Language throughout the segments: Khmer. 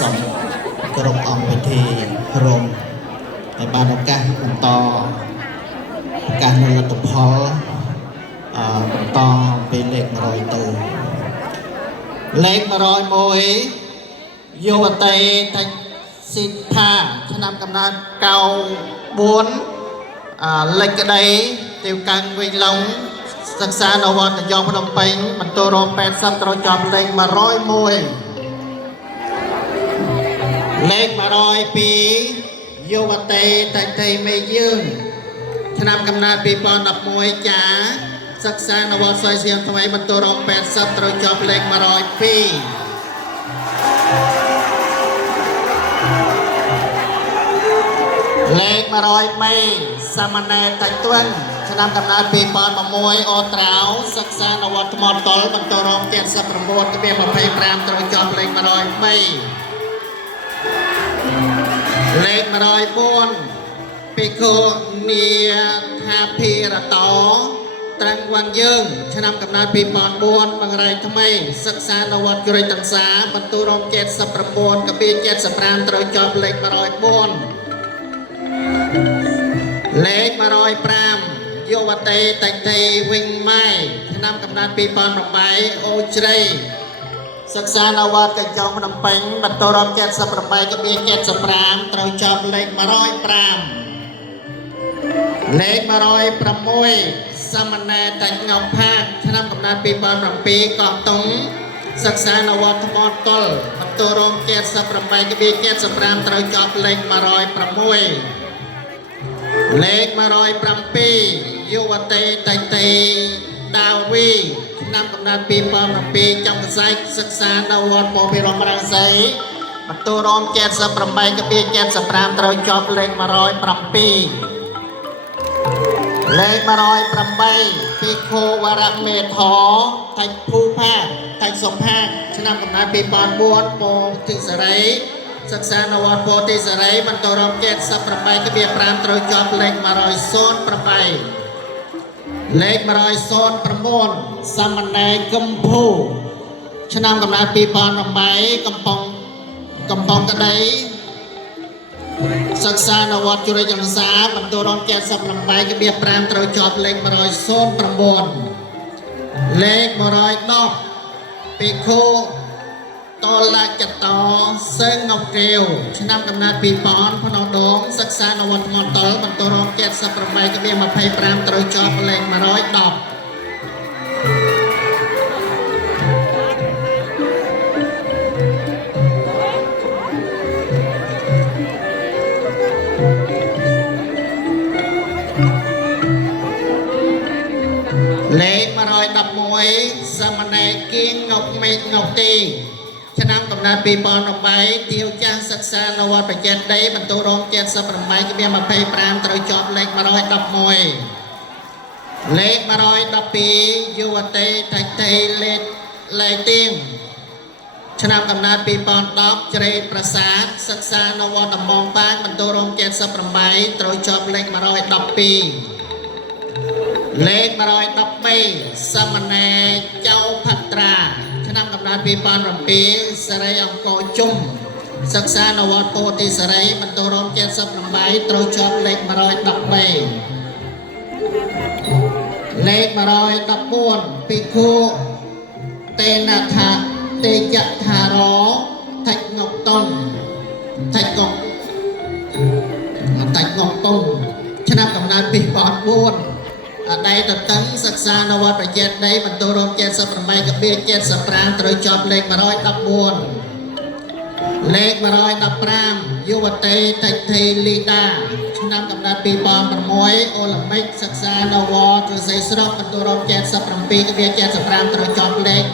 សំក្រុមអង្គពិធីរំឲ្យបានឱកាសបន្តការនៅលទ្ធផលបន្តពីលេខ100ទៅលេខ101យុវតីតាច់ស៊ីថាឆ្នាំកំណើត94លេខក្តីទីវកាំងវិញឡុងសិក្សានៅវត្តនយោបាយភ្នំពេញបន្ទោរ80ត្រូវចប់លេខ101លេខ102យុវតីតាច់ទីមេយើងឆ្នាំកំណើត2011ចាសិក្សានៅវត្តសយសៀមថ្មីបន្ទោរ80ត្រូវចប់លេខ102លេខ103សាមណេរតាច់ទួនឆ្នាំកំណើត2006អូត្រាវសិក្សានៅវត្តថ្មតលបន្ទោរ79ទ្វា25ត្រូវចប់លេខ103លេខ104ភិក្ខុនីថាភិរតោត្រង់វ៉ាន់យើងឆ្នាំកំណើត2004បង្រែកថ្មីសិក្សានៅវត្តជ្រោយតង្សាបន្ទោរ79កបៀ75ត្រូវចប់លេខ104លេខ105យុវតីតាច់ទីវិញម៉ែឆ្នាំកំណើត2008អូជ្រៃសិក្សានៅវត្តកញ្ចក់ភ្នំពេញបន្ទោរ78កបៀ75ត្រូវចប់លេខ105លេខ106សាមណេរតាច់ងប់ផាកឆ្នាំកំណើត2007កោះតុងសិក្សានៅវត្តថ្មតលបន្ទោរ78កបៀ75ត្រូវចប់លេខ106លេខ107យុវតីតាច់ទីដាវីឆ្នាំកំណើត2007ចំកសែកសិក្សានៅវត្តពោធិរមរាំងសីបន្ទោរ78កបៀ75ត្រូវចប់លេខ107លេខ108ភិក្ខុវរមេធរតាច់ភូផាតាច់សុផាឆ្នាំកំណើត2004ពោធិសរីសិក្សានៅវត្តពោធិសរីបន្ទោរ78កបៀ5ត្រូវចប់លេខ108លេខ109សាមណេរកំភូឆ្នាំកំណើត2008កំពង់ក្តីសិក្សានៅវត្តជ្រោយចង្សាបន្ទោរ78កបៀ5ត្រូវចប់លេខ109លេខ110ភិក្ខុតលចតោសិងងប់កែវឆ្នាំកំណើត2000ភ្នំដងសិក្សានៅវត្តថ្មតលបន្ទោរ78កបៀ25ត្រូវចប់លេខ110លេខ111សាមណេរគៀងងប់មេឃងប់ទីឆ្នាំកំណើត2013ទាវចាស់សិក្សានៅវត្តបច្ចេកដីបន្ទោរ78កបៀ25ត្រូវចប់លេខ111លេខ112យុវតីតាច់ទីលេខទៀងឆ្នាំកំណើត2010ជ្រេតប្រាសាទសិក្សានៅវត្តដំបងបាងបន្ទោរ78ត្រូវចប់លេខ112លេខ113សាមណេរចៅផត្រាឆ្នាំកំណើត2007សេរីអង្គរជុំសិក្សានៅវត្តពោធិសេរីបន្ទោរ78ត្រូវចប់លេខ113លេខ114ភិក្ខុតេនថាតេយថារតាច់ងប់តុងតាច់ងប់តុងឆ្នាំកំណើត2004អតីតតឹងសិក្សានៅវត្តបច្ចេកដីបន្ទោរ78កបៀ75ត្រូវចប់លេខ114លេខ115យុវតីតាច់ធីលីដាឆ្នាំកំណើត2006អូឡ িম্পিক សិក្សានៅវត្តទ្រសេស្រុកបន្ទោរ77កបៀ75ត្រូវចប់លេខ115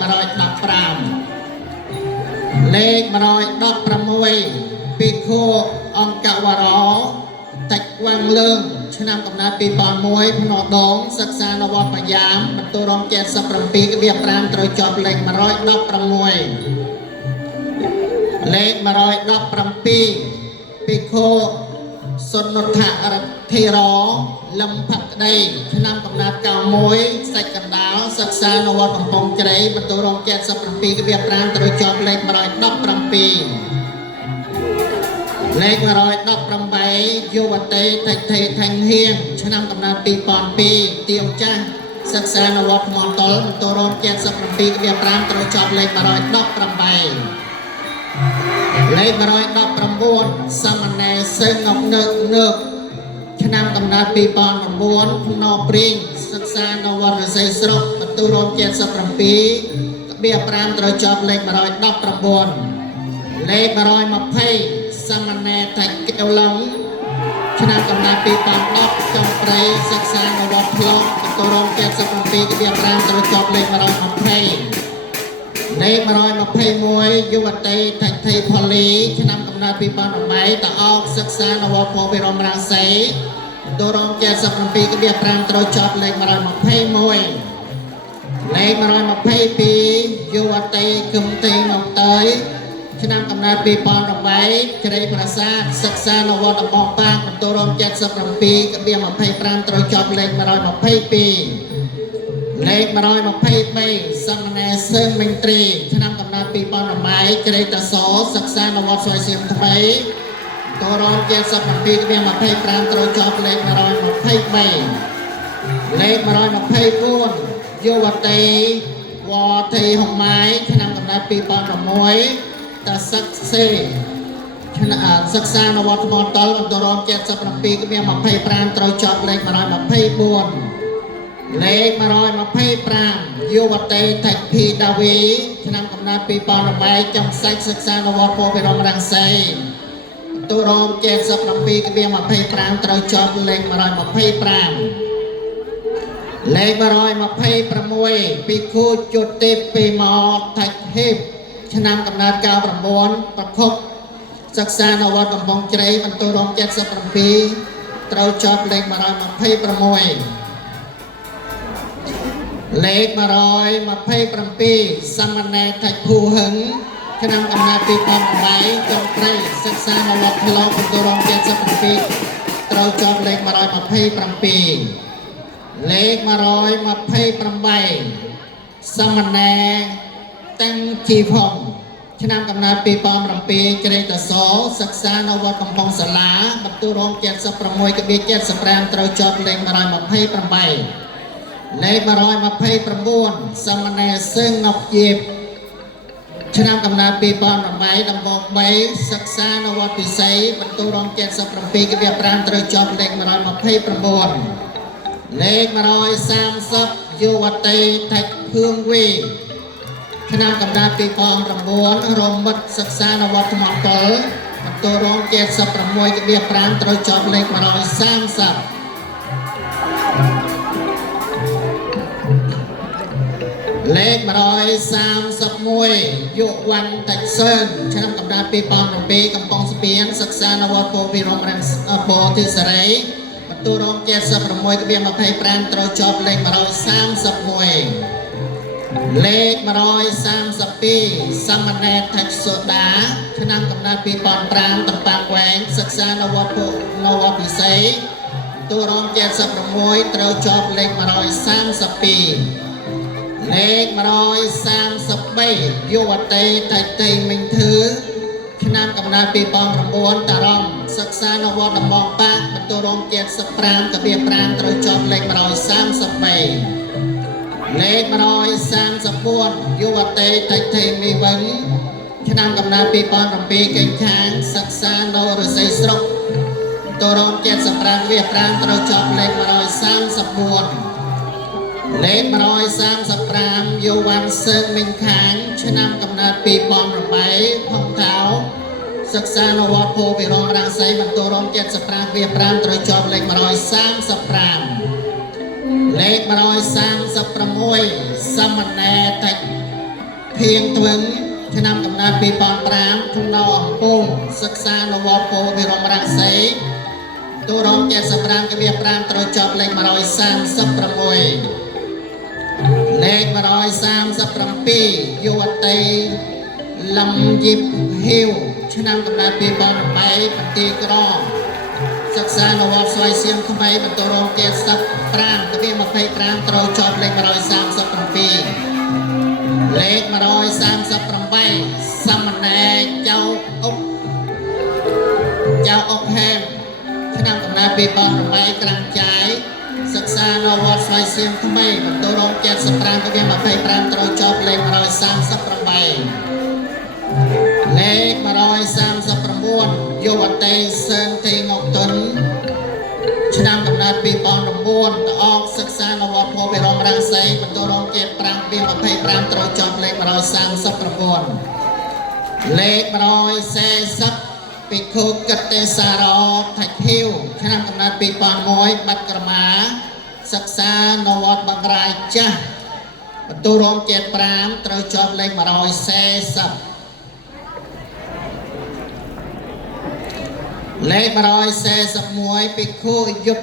លេខ116ភិក្ខុអង្គវរោតាច់វាំងលើងឆ្នាំកំណើត2001ភ្នំដងសិក្សានៅវត្តបយ៉ាមបន្ទោរ77កបៀ5ត្រូវចប់លេខ116លេខ117ភិក្ខុសុនដ្ឋរដ្ឋិរោលំផក្តីឆ្នាំកំណើត91សាច់កណ្ដាលសិក្សានៅវត្តកំពង់ជ្រៃបន្ទោរ77កបៀ5ត្រូវចប់លេខ117 លេខ118យុវតីតិចថេថងហៀងឆ្នាំកំណើត2002ទៀវចាស់សិក្សានៅវត្តថ្មតលបន្ទរម77គ្រា5ត្រូវចប់លេខ118លេខ119សមណែសឹងងើកងើកឆ្នាំកំណើត2009ភ្នំព្រៀងសិក្សានៅវត្តរស័យស្រុកបន្ទរម77គ្រា5ត្រូវចប់លេខ119លេខ120សមណែតាច់កៅឡុងឆ្នាំកំណើត2010ចំព្រៃសិក្សានៅវត្តផ្លុកបន្ទរម77គ្រា5ត្រូវចប់លេខ120លេខ121យុវតីតាច់ថៃផលីឆ្នាំកំណើត2018តអោកសិក្សានៅវត្តពវិរមរាសីបន្ទរម77គ្រា5ត្រូវចប់លេខ121លេខ122យុវតីគឹមទីមកទៅឆ្នាំកំណើត2008ជ្រៃប្រាសាទសិក្សានៅវត្តអបប៉ាបន្ទរម77គ្រា25ត្រូវចប់លេខ122លេខ123សមណែសឹងមេងត្រីឆ្នាំកំណើត2018ជ្រៃតាសសិក្សានៅវត្តសុយសៀមថ្មីបន្ទរម77គ្រា25ត្រូវចប់លេខ123លេខ124យុវតីវត្តទីហុម៉ាយឆ្នាំកំណើត2006តាសិក្សាសិក្សានៅវត្តថ្មតលបន្ទរម77គ្រា25ត្រូវចប់លេខ124លេខ125យុវតីថៃភីដាវីឆ្នាំកំណើត2018ចំសាច់សិក្សានៅវត្តពោធិរមរាំងសីបន្ទរម77គ្រា25ត្រូវចប់លេខ125លេខ126ពីគូជុទេពីមកថាច់ហេបឆ្នាំកំណើត99ប្រខុកសិក្សានៅវត្តកំពង់ជ្រៃបន្ទរម77ត្រូវចប់លេខ126លេខ127សមណែថាច់ភូហឹងឆ្នាំកំណើត2008ចំព្រៃសិក្សានៅវត្តផ្លុកបន្ទរម77ត្រូវចប់លេខ127លេខ128សមណែតាំងជីផុងឆ្នាំកំណើត2007ជ្រៃតាសសិក្សានៅវត្តកំពង់សាឡាបន្ទរម76គ្រា75ត្រូវចប់លេខ128លេខ129សមណែសឹងងប់ជាបឆ្នាំកំណើត2008ដំបង3សិក្សានៅវត្តពិសីបន្ទរម77គ្រា5ត្រូវចប់លេខ129លេខ130យុវតីថៃភឿងវីឆ្នាំកំណើត2009រមិតសិក្សានៅវត្តថ្មតលបន្ទរម76គ្រា5ត្រូវចប់លេខ130លេខ131យុវ័នតាច់សើនឆ្នាំកំណើត2007កំពង់ស្ពានសិក្សានៅវត្តពោធិរមរាំងពោធិសេរីបន្ទរម76គ្រា25ត្រូវចប់លេខ131លេខ132សមណែថាច់សូដាឆ្នាំកំណើត2005តំបាក់វែងសិក្សានៅវត្តពិសីបន្ទរម76ត្រូវចប់លេខ132លេខ133យុវតីតាច់តេមិញធឺឆ្នាំកំណើត2009តារំសិក្សានៅវត្តដំបងប៉ាបន្ទរម75គ្រា5ត្រូវចប់លេខ133លេខ134យុវតីតាច់តេមីវឹងឆ្នាំកំណើត2007កេងខាងសិក្សានៅរស័យស្រុកបន្ទរម75គ្រា5ត្រូវចប់លេខ134លេខ135យុវ័នសើងមិញខាងឆ្នាំកំណើត2008ផងថៅសិក្សានៅវត្តពោធិរមរាំងសីបន្ទរម75គ្រា5ត្រូវចប់លេខ135លេខ136សមណែតាច់ភៀងទ្វឹងឆ្នាំកំណើត2005ក្នុងអំពងសិក្សានៅវត្តពោធិរមរាំងសីបន្ទរម75គ្រា5ត្រូវចប់លេខ136លេខ137យុវតីលំយីបហ៊ីវឆ្នាំកំណើត2008បន្ទាយក្រសិក្សានៅវត្តស្វាយសៀមថ្មីបន្ទរម75គ្រា25ត្រូវចប់លេខ137លេខ138សមណែចៅអុក ពីបនរំៃក្រាំងចាយសិក្សានៅវត្តស្វាយសៀមថ្មីបន្ទូរង75កៀម25ត្រូវចប់លេខ138លេខ139យុវតីសឿនធីងកតុនឆ្នាំកំណើត2009តអកសិក្សានៅវត្តភូមិរមរាំងសីបន្ទូរង75កៀម25ត្រូវចប់លេខ139លេខ140ពិខុកិតេសារោថាច់ហ៊ីវឆ្នាំកំណើត2001បាត់ក្រមាសិក្សានៅវត្តបង្រាយចាស់បន្ទូរង75ត្រូវចប់លេខ140លេខ141ពិខុយុត្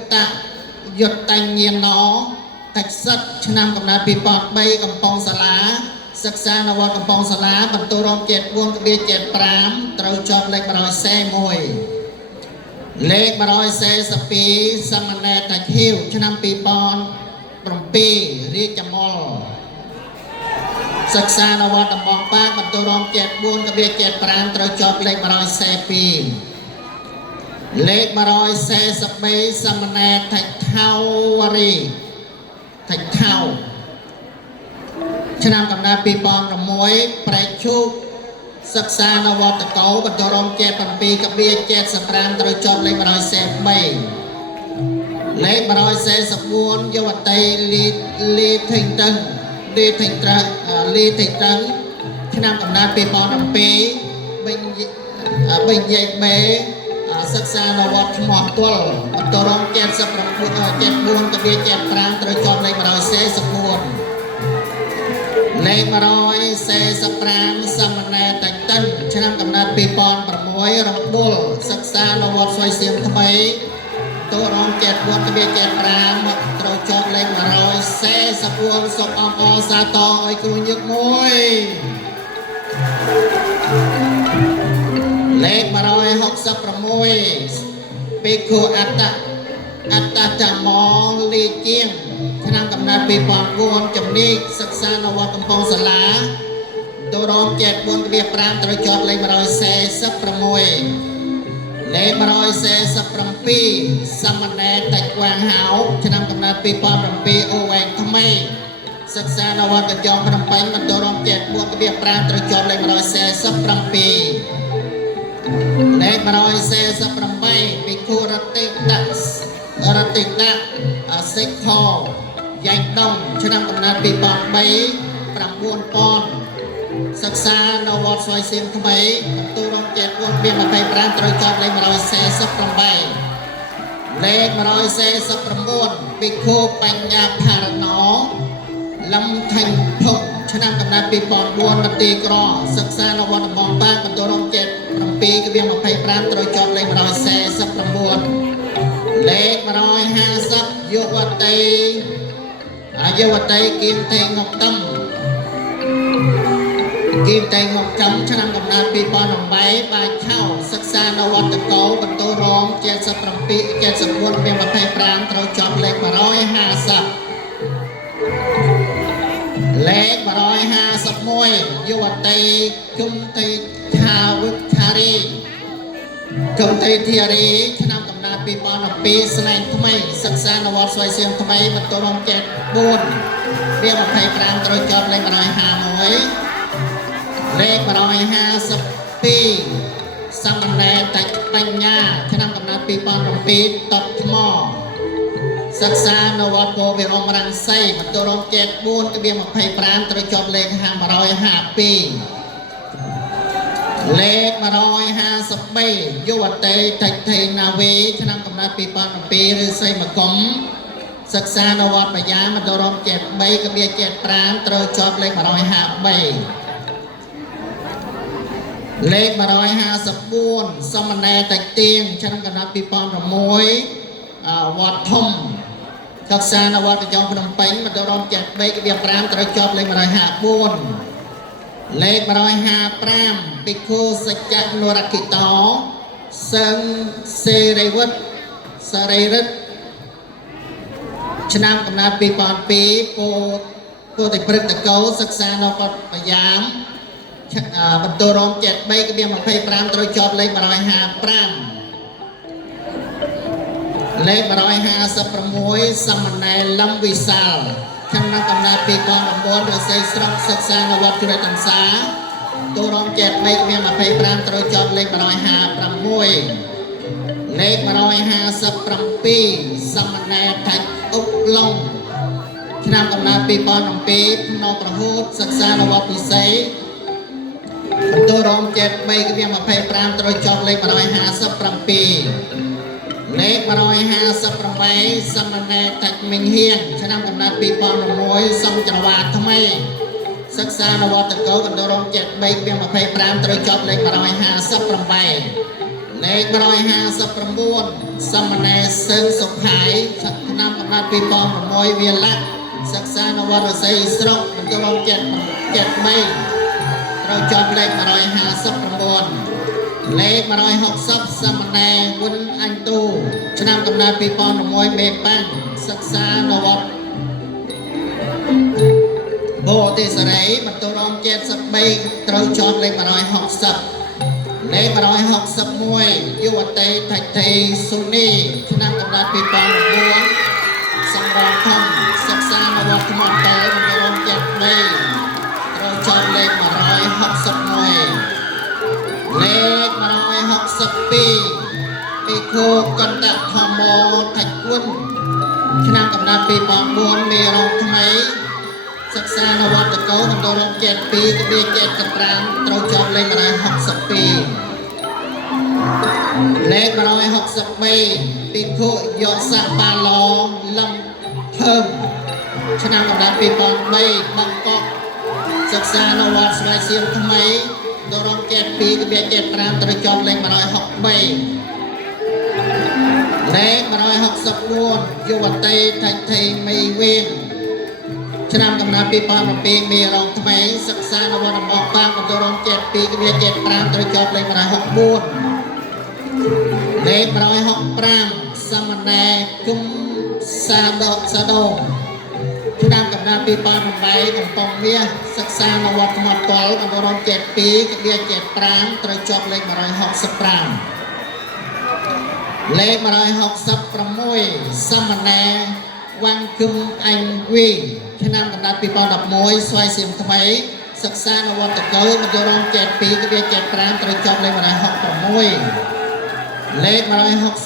តញ្ញាណោតិចសិតឆ្នាំកំណើត2003កំពង់សាលាសិក្សានៅវត្តកំពង់សាលាបន្ទូរង74ត្រូវចប់លេខ141លេខ142សមណែតាខៀវឆ្នាំ2007រាជចមលសិក្សានៅវត្តដំបងប៉ាបន្ទូរង74ត្រូវចប់លេខ142លេខ143សមណែតាថៅវរីតាថៅឆ្នាំកំណើត2006ប្រែកឈូកសិក្សានៅវត្តតកោបន្ទូរង77ត្រូវចប់លេខ143លេខ144យុវតីលីថេងតឹងឆ្នាំកំណើត2007វិញយាយមេសិក្សានៅវត្តថ្មទល់បន្ទូរង74ត្រូវចប់លេខ144លេខ145សមណែតាច់តិនឆ្នាំកំណើត2006រំដុលសិក្សានៅវត្តស្វាយសៀមថ្មីតួរង74ត្រូវចប់លេខ144សូមអបអរសាទរឲ្យគ្រូញឹកមួយលេខ166ភិក្ខុអត្តចមលីជាងឆ្នាំកំណើត2004ចំណីសិក្សានៅវត្តកំពង់សាលាតួរង74ត្រូវចប់លេខ146លេខ147សមណែតាច់វាងហៅឆ្នាំកំណើត2007អូវែងថ្មីសិក្សានៅវត្តកញ្ចក់ភ្នំពេញបន្ទូរង74ត្រូវចប់លេខ147លេខ148ភិក្ខុរតិតៈសិក្ខោយ៉ៃដងឆ្នាំកំណើត2003 9000សិក្សានៅវត្តស្វាយសៀមថ្មីបន្ទូរង75ត្រូវចប់លេខ148លេខ149ភិក្ខុបញ្ញាផារណោលំថេងភុកឆ្នាំកំណើត2004មន្ទីរក្រសិក្សានៅវត្តដំបងប៉ាបន្ទូរង77ត្រូវចប់លេខ149លេខ150យុវតីគៀមតេងងកតំឆ្នាំកំណើត2008បាយខោសិក្សានៅវត្តតកោបន្ទូរង74ត្រូវចប់លេខ150លេខ151យុវតីគុំតេថាវិធារីឆ្នាំកំណើត2012ស្លែងថ្មីសិក្សានៅវត្តស្វាយសៀមថ្មីបន្ទូរង74ត្រូវចប់លេខ151លេខ152សមណែតាច់បញ្ញាឆ្នាំកំណើត2007តបថ្មសិក្សានៅវត្តពោធិរមរាំងសីបន្ទូរង74ត្រូវចប់លេខ152លេខ153យុវតីតិចថេណាវីឆ្នាំកំណើត2007ឬសីមកុំសិក្សានៅវត្តបញ្ញាបន្ទូរង73ត្រូវចប់លេខ153លេខ154សមណែតាច់ទៀងឆ្នាំកំណើត2006វត្តធំសិក្សានៅវត្តកញ្ចក់ភ្នំពេញបន្ទូរង73ត្រូវចប់លេខ154លេខ155ភិក្ខុសច្ចៈនរគិតោសឹងសេរីវត្តឆ្នាំកំណើត2002ពោធិព្រឹត្តតកោសិក្សានៅវត្តបយ៉ាមបន្ទូរង73ត្រូវចប់លេខ155 លេខ156សមណែលំវិសាលឆ្នាំកំណត់2009រស័យស្រុកសិក្សានៅវត្តជ្រោយតន្សាទូរងចេតមេឃមាន25ត្រូវចប់លេខ156លេខ157សមណែតាច់អុកឡុងឆ្នាំកំណត់2007ភ្នំប្រហូតសិក្សានៅវត្តពិសីបន្ទូរងចេតមេឃមាន25ត្រូវចប់លេខ157លេខ158សមណែតាច់មីងហៀងឆ្នាំកំណត់2006សំចរវាថ្មីសិក្សានៅវត្តតកោបន្ទូរងចេតមេឃមាន25ត្រូវចប់លេខ158លេខ159សមណែសឹងសុខៃឆ្នាំកំណត់2006វាលៈសិក្សានៅវត្តរស័យស្រុកបន្ទូរងចេតមេឃត្រូវចប់លេខ159លេខ160សមណែវុនអញទូឆ្នាំកំណត់2006មេប៉ាំងសិក្សានៅវត្តបូទេសរីបន្ទូរងចេត73ត្រូវចប់លេខ160លេខ161យុវតីថៃថេស៊ូនីឆ្នាំកំណត់2009សម្រាប់ធំសិក្សានៅវត្តថ្មតើបន្ទូរងចេត3ត្រូវចប់លេខ161លេខ162ពីគោកន្តធម្មថច្ចគុណឆ្នាំកំណត់2004មេរងថ្មីសិក្សានៅវត្តតកោបន្ទូរងចេត2ក្បៀចេត5ត្រូវចប់លេខ162លេខ163ពីគោយកសាបាឡលំធើមឆ្នាំកំណត់2003បង្កក់សិក្សានៅវត្តស្វាយសៀមថ្មីទូរងចេត2ក្បៀចេត5ត្រូវចប់លេខ163លេខ164យុវតីថៃថេមីវៀងឆ្នាំកំណត់2007មេរងថ្មីសិក្សានៅវត្តអំបបាំងបន្ទូរងចេត2ក្បៀចេត5ត្រូវចប់លេខ164លេខ165សមណែគុំសាដកសាដូឆ្នាំកំណត់2008កំពង់មាសសិក្សានៅវត្តថ្មតលបន្ទូរងចេត2ក្បៀចេត5ត្រូវចប់លេខ165លេខ166សមណែវ៉ាន់គឹមអញវីឆ្នាំកំណត់2011ស្វាយសៀមថ្មីសិក្សានៅវត្តតកោបន្ទូរងចេត2ក្បៀចេត5ត្រូវចប់លេខ166លេខ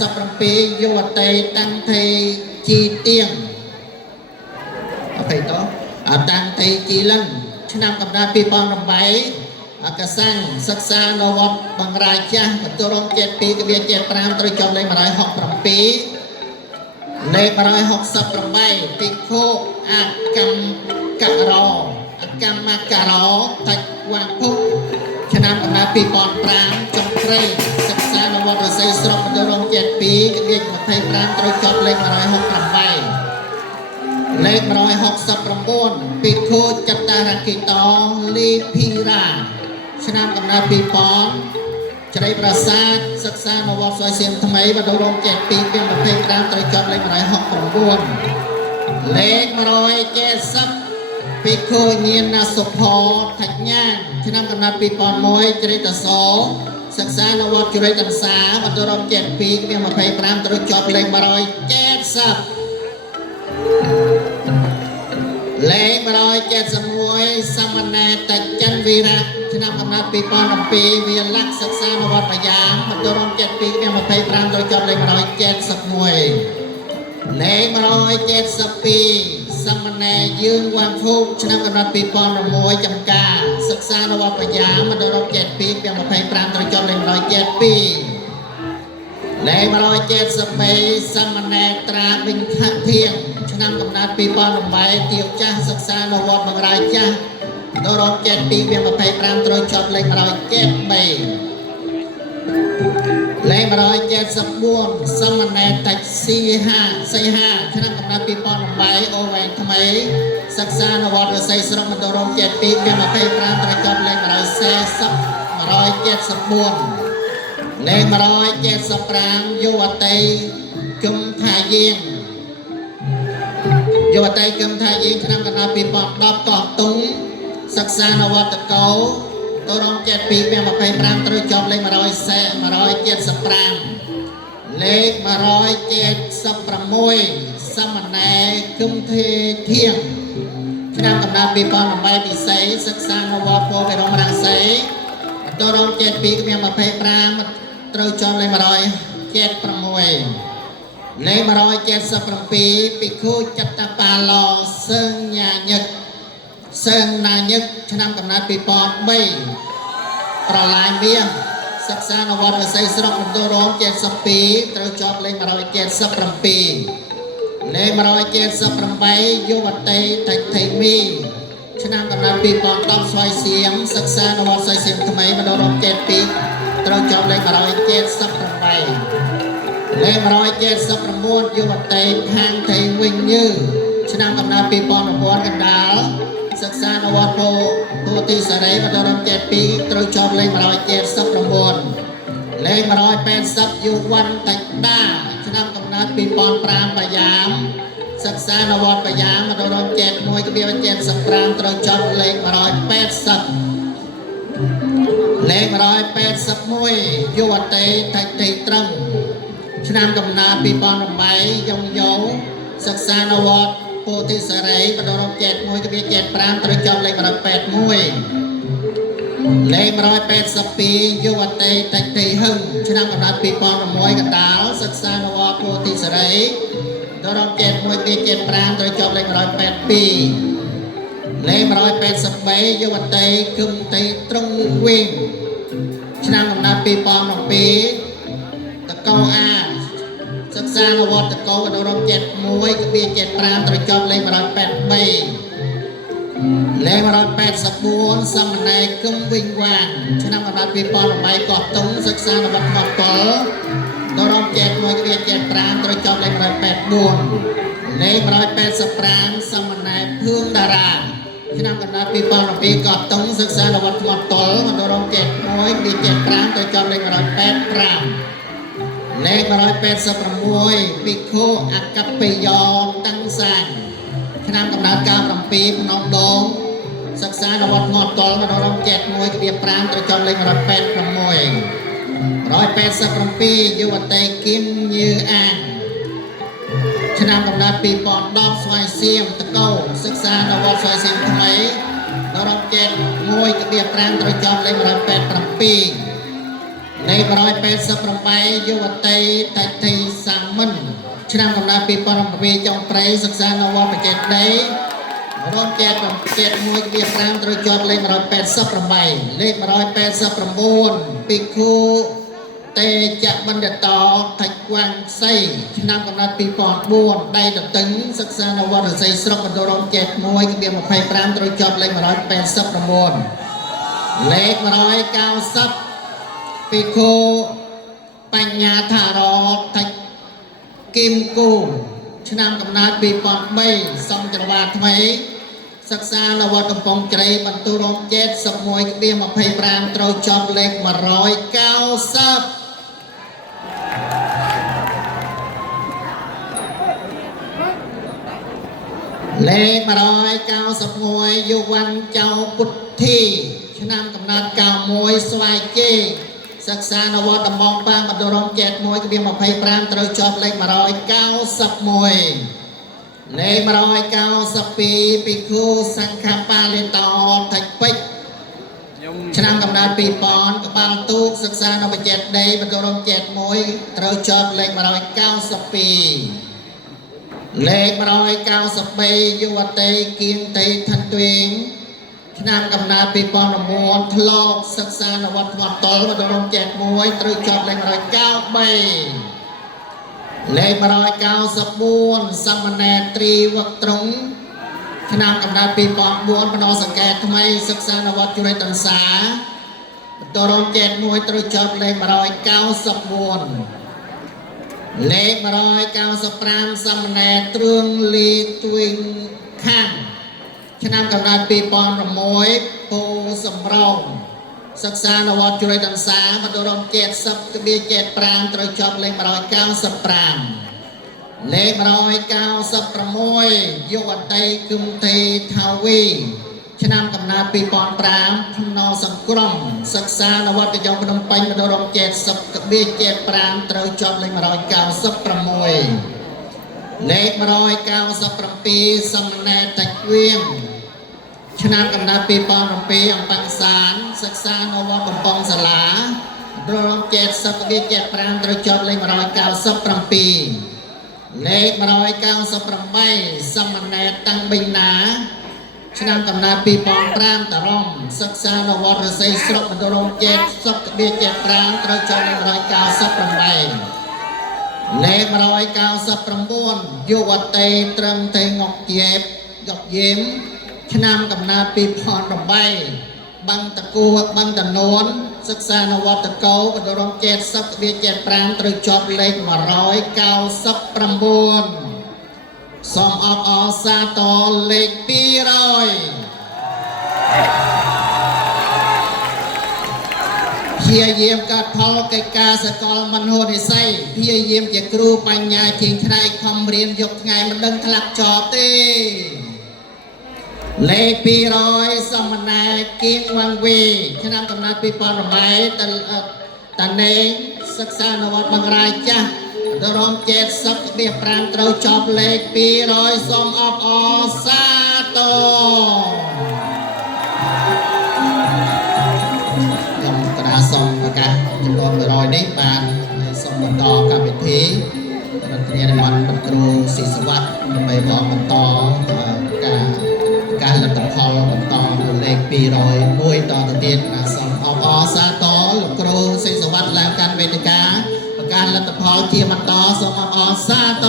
167យុវតីតាំងថេជីទៀងអភ័យតតាំងថេជីលិនឆ្នាំកំណត់2008អកសាំងសិក្សានៅវត្តបង្រាយចាស់បន្ទូរងចេត2ក្បៀចេត5ត្រូវចប់លេខ167លេខ168ពិខុអកម្ករោតាច់វ៉ាងភុកឆ្នាំកំណត់2005ចុងក្រោយសិក្សានៅវត្តរស័យស្រុកបន្ទូរងចេត2ក្បៀ25ត្រូវចប់លេខ168លេខ169ពិខុចតារគិតោលីភីរ៉ាឆ្នាំកំណត់2000ជ្រៃប្រាសាទសិក្សានៅវត្តស្វាយសៀមថ្មីបន្ទូរងចេត2ក្បៀ25ត្រូវចប់លេខ169លេខ170ពិខុញៀនណាសុផថញ្ញាឆ្នាំកំណត់2001ជ្រៃតសោសិក្សានៅវត្តជ្រៃតន្សាបន្ទូរងចេត2ក្បៀ25ត្រូវចប់លេខ170លេខ171សមណែតច័ន្ទវីរៈឆ្នាំកំណត់2007វាលក្ខសិក្សានៅវត្តបាយ៉ាបន្ទូរងចេត2ក្បៀ25ត្រូវចប់លេខ171លេខ172សមណែយើងវ៉ាន់ភូកឆ្នាំកំណត់2006ចំការសិក្សានៅវត្តបាយ៉ាបន្ទូរងចេត2ក្បៀ25ត្រូវចប់លេខ172លេខ173សមណែត្រាវិញខៈធៀងឆ្នាំកំណត់2008ទាវចាស់សិក្សានៅវត្តបង្រាយចាស់បន្ទូរងចេត2ក្បៀ25ត្រូវចប់លេខ173លេខ174សមណែតាច់សីហាឆ្នាំកំណត់2008អូវែងថ្មីសិក្សានៅវត្តរស័យស្រុកបន្ទូរងចេត2ក្បៀ25ត្រូវចប់លេខ174លេខ175យុវតីគឹមថាយាងឆ្នាំកំណត់2010កោះតុងសិក្សានៅវត្តតកោទូរងចេត225ត្រូវចប់លេខ175 លេខ176សមណែគឹមធីធៀងឆ្នាំកំណើត2008ពិសីសិក្សានៅវត្តពោធិរមរាំងសីបន្តរងចិត្ត2គ្មាន25ត្រូវចប់លេខ176លេខ177ភិក្ខុចតបាលោសឹងញាញឹកសឹងណាញឹកឆ្នាំកំណើត2003ប្រឡាយមាសសិក្សានៅវត្តវិស័យស្រុកបន្ទោរង72ត្រូវចប់លេខ177លេខ178យុវតីថៃថៃមីឆ្នាំកំណើត2010ស្វាយសៀមសិក្សានៅវត្តស្វាយសៀមថ្មីបន្ទោរង72ត្រូវចប់លេខ178លេខ179យុវតីខាងថៃវិញញើឆ្នាំកំណើត2009កណ្ដាលសិក្សានៅវត្តពោធិសារីបន្ទោរង72ត្រូវចប់លេខ179លេខ180យុវ័នតិដាឆ្នាំកំណើត2005បាយាមសិក្សានៅវត្តបាយាមបន្ទោរង71ត្រូវចប់លេខ180លេខ181យុវតីថៃថៃត្រឹងឆ្នាំកំណើត2008យ៉ងយ៉ូសិក្សានៅវត្តពោធិសារីបន្ទោរង71ត្រូវចប់លេខ181លេខ182យុវតីតិចទីហឹងឆ្នាំកំណើត2006កណ្ដាលសិក្សានៅវត្តពោធិសារីបន្ទោរង71ត្រូវចប់លេខ182លេខ183យុវតីគឹមតីត្រង់វិញឆ្នាំកំណើត2007តកោអាសិក្សានៅវត្តតកោបន្ទោរង71ត្រូវចប់លេខ183លេខ184សមណែគឹមវិញវាងឆ្នាំកំណើត2008កោះតុងសិក្សានៅវត្តថ្មតលដរង71ត្រូវចប់លេខ184លេខ185សមណែភឿងតារាឆ្នាំកំណើត2007កោះតុងសិក្សានៅវត្តថ្មតលដរង71ត្រូវចប់លេខ185លេខ186ភិក្ខុអកប្បយោតាំងសាញឆ្នាំកំណើត97ភ្នំដងសិក្សានៅវត្តថ្មតលដរង71ត្រូវចប់លេខ186 187យុវតីគៀមញើអានឆ្នាំកំណើត2010ស្វាយសៀមតកោសិក្សានៅវត្តស្វាយសៀមថ្មីដរង71ត្រូវចប់លេខ187លេខ188យុវតីតៃទីសាមិនឆ្នាំកំណើត2007ចុងព្រៃសិក្សានៅវត្តបច្ចេកដីរង1ត្រូវជាប់លេខ188លេខ189ភិក្ខុតេចបណ្ឌិតថៃគួងសីឆ្នាំកំណើត2004ដៃតតឹងសិក្សានៅវត្តរស័យស្រុកបន្ទោរង71ត្រូវជាប់លេខ189លេខ190ភិក្ខុបញ្ញាថារថៃគីមគូឆ្នាំកំណើត2003សំចរវាថ្មីសិក្សានៅវត្តកំពង់ជ្រៃបន្ទោរង71ត្រូវចប់លេខ190លេខ191យុវ័នចៅពុទ្ធីឆ្នាំកំណើត91ស្វាយជេសិក្សានៅវត្តដំបងបាងបន្ទោរង71ត្រូវចប់លេខ191លេខ192ភិក្ខុសង្ឃបាលិតោថៃពេជ្រឆ្នាំកំណើត2000ក្បាលទូកសិក្សានៅបច្ចេកដីបន្ទោរង71ត្រូវចប់លេខ192លេខ193យុវតីគៀងតីឋានទ្វីងឆ្នាំកំណើត2009ធ្លាប់សិក្សានៅវត្តថ្មតលបន្ទោរង71ត្រូវចប់លេខ193លេខ194សមណែត្រីវត្តត្រង់ឆ្នាំកំណើត2004បណ្ដោះសង្កេតថ្មីសិក្សានៅវត្តជរិតតន្សាបន្ទោរង71ត្រូវចប់លេខ194លេខ195សមណែទ្រឿងលីទ្វីងខាងឆ្នាំកំណើត2006ពោសំរងសិក្សានៅវត្តជរិតតន្សាបន្ទោរង70ត្រូវចប់លេខ195លេខ196យុវតីគឹមធីថាវី ឆ្នាំកំណើត2005ក្នុងសង្គ្រោះសិក្សានៅវត្តកញ្ចក់ភ្នំពេញមណ្ឌលរង70កបៀ75ត្រូវជាប់លេខ196លេខ197សំណែតាច់វៀងឆ្នាំកំណើត2007អង្គបសានសិក្សានៅវត្តកំពង់សាលារង70កបៀ75ត្រូវជាប់លេខ197លេខ198សំណែតាំងបិញណាឆ្នាំកំណើត2005តរំសិក្សានៅវត្តរស័យស្រុកមណ្ឌលរង70កបៀ75ត្រូវជាប់លេខ198លេខ199យុវតីត្រឹមតែងក់យេបយកយេមឆ្នាំកំណើត2008បាំងតកួបាំងតនួនសិក្សានៅវត្តតកោមណ្ឌលរង70កបៀ75ត្រូវជាប់លេខ199សូមអបអរសាទរលេខ200ព្យាយាមកាត់ផលកិច្ចការសកលមនោនិស្ស័យព្យាយាមជាគ្រូបញ្ញាជាងឆ្នៃខំរៀនយកថ្ងៃមិនដឹងខ្លះចប់ទេលេខ200សមណែគៀងវងវីឆ្នាំកំណើត2008តានេងសិក្សានៅវត្តបង្រាយចាស់ដរំ70កបៀ5ត្រូវចប់លេខ200សូមអបអរសាទរខ្ញុំកណាសូមប្រកាសចំនួន100នេះបានសូមបន្តកម្មវិធីរដ្ឋាភិបាលបគ្រូស៊ីសវ័តដើម្បីបន្តការលទ្ធផលបន្តលេខ201តទៅទៀតសូមអបអរសាទរលោកគ្រូស៊ីសវ័តឡើងកាន់វេទិកាប្រកាសលទ្ធផលជាបន្តសូមអបអរសាទរ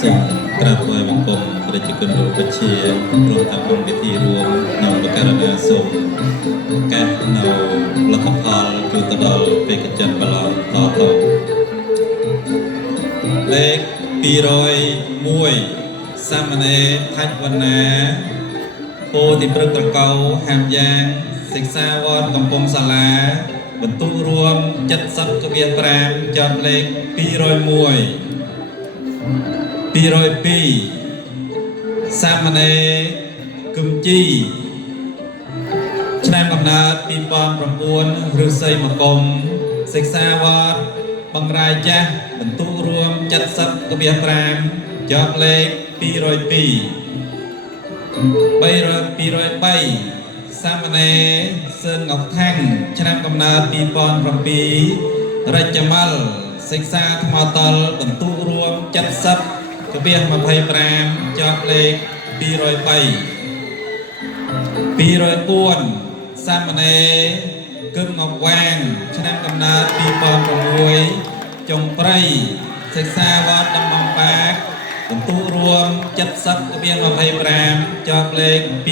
សូមក្រាបថ្វាយបង្គំប្រជាជនលោកវិជាព្រមទាំងអង្គពិធីរួមនៅបករណាសូមកាត់នៅលទ្ធផលជូនទៅដល់បេក្ខជនប្រឡងតលេខ201សាមណេរថាច់វណ្ណាពោធិព្រឹកត្រកៅហាមយ៉ាងសិក្សាវត្តកំពង់សាលាបន្ទុករួម70កបៀ5ចំលេខ202សាមណេរគឹមជីឆ្នាំកំណើត2009ឫស្សីមកុំសិក្សាវត្តបង្រាយចាស់បន្ទុករួម70កបៀ5ចំលេខ202 203សាមណេរសឿនងក់ថាំងឆ្នាំកំណើត2007រចមលសិក្សាថ្មតលបន្ទុករួម70កបៀ25ចំលេខ203 204សាមណេរគឹមមកវាងឆ្នាំកំណើត2006ចុងព្រៃសិក្សាវត្តដំបងបាកបន្ទុករួម70កបៀ25ចំលេខ204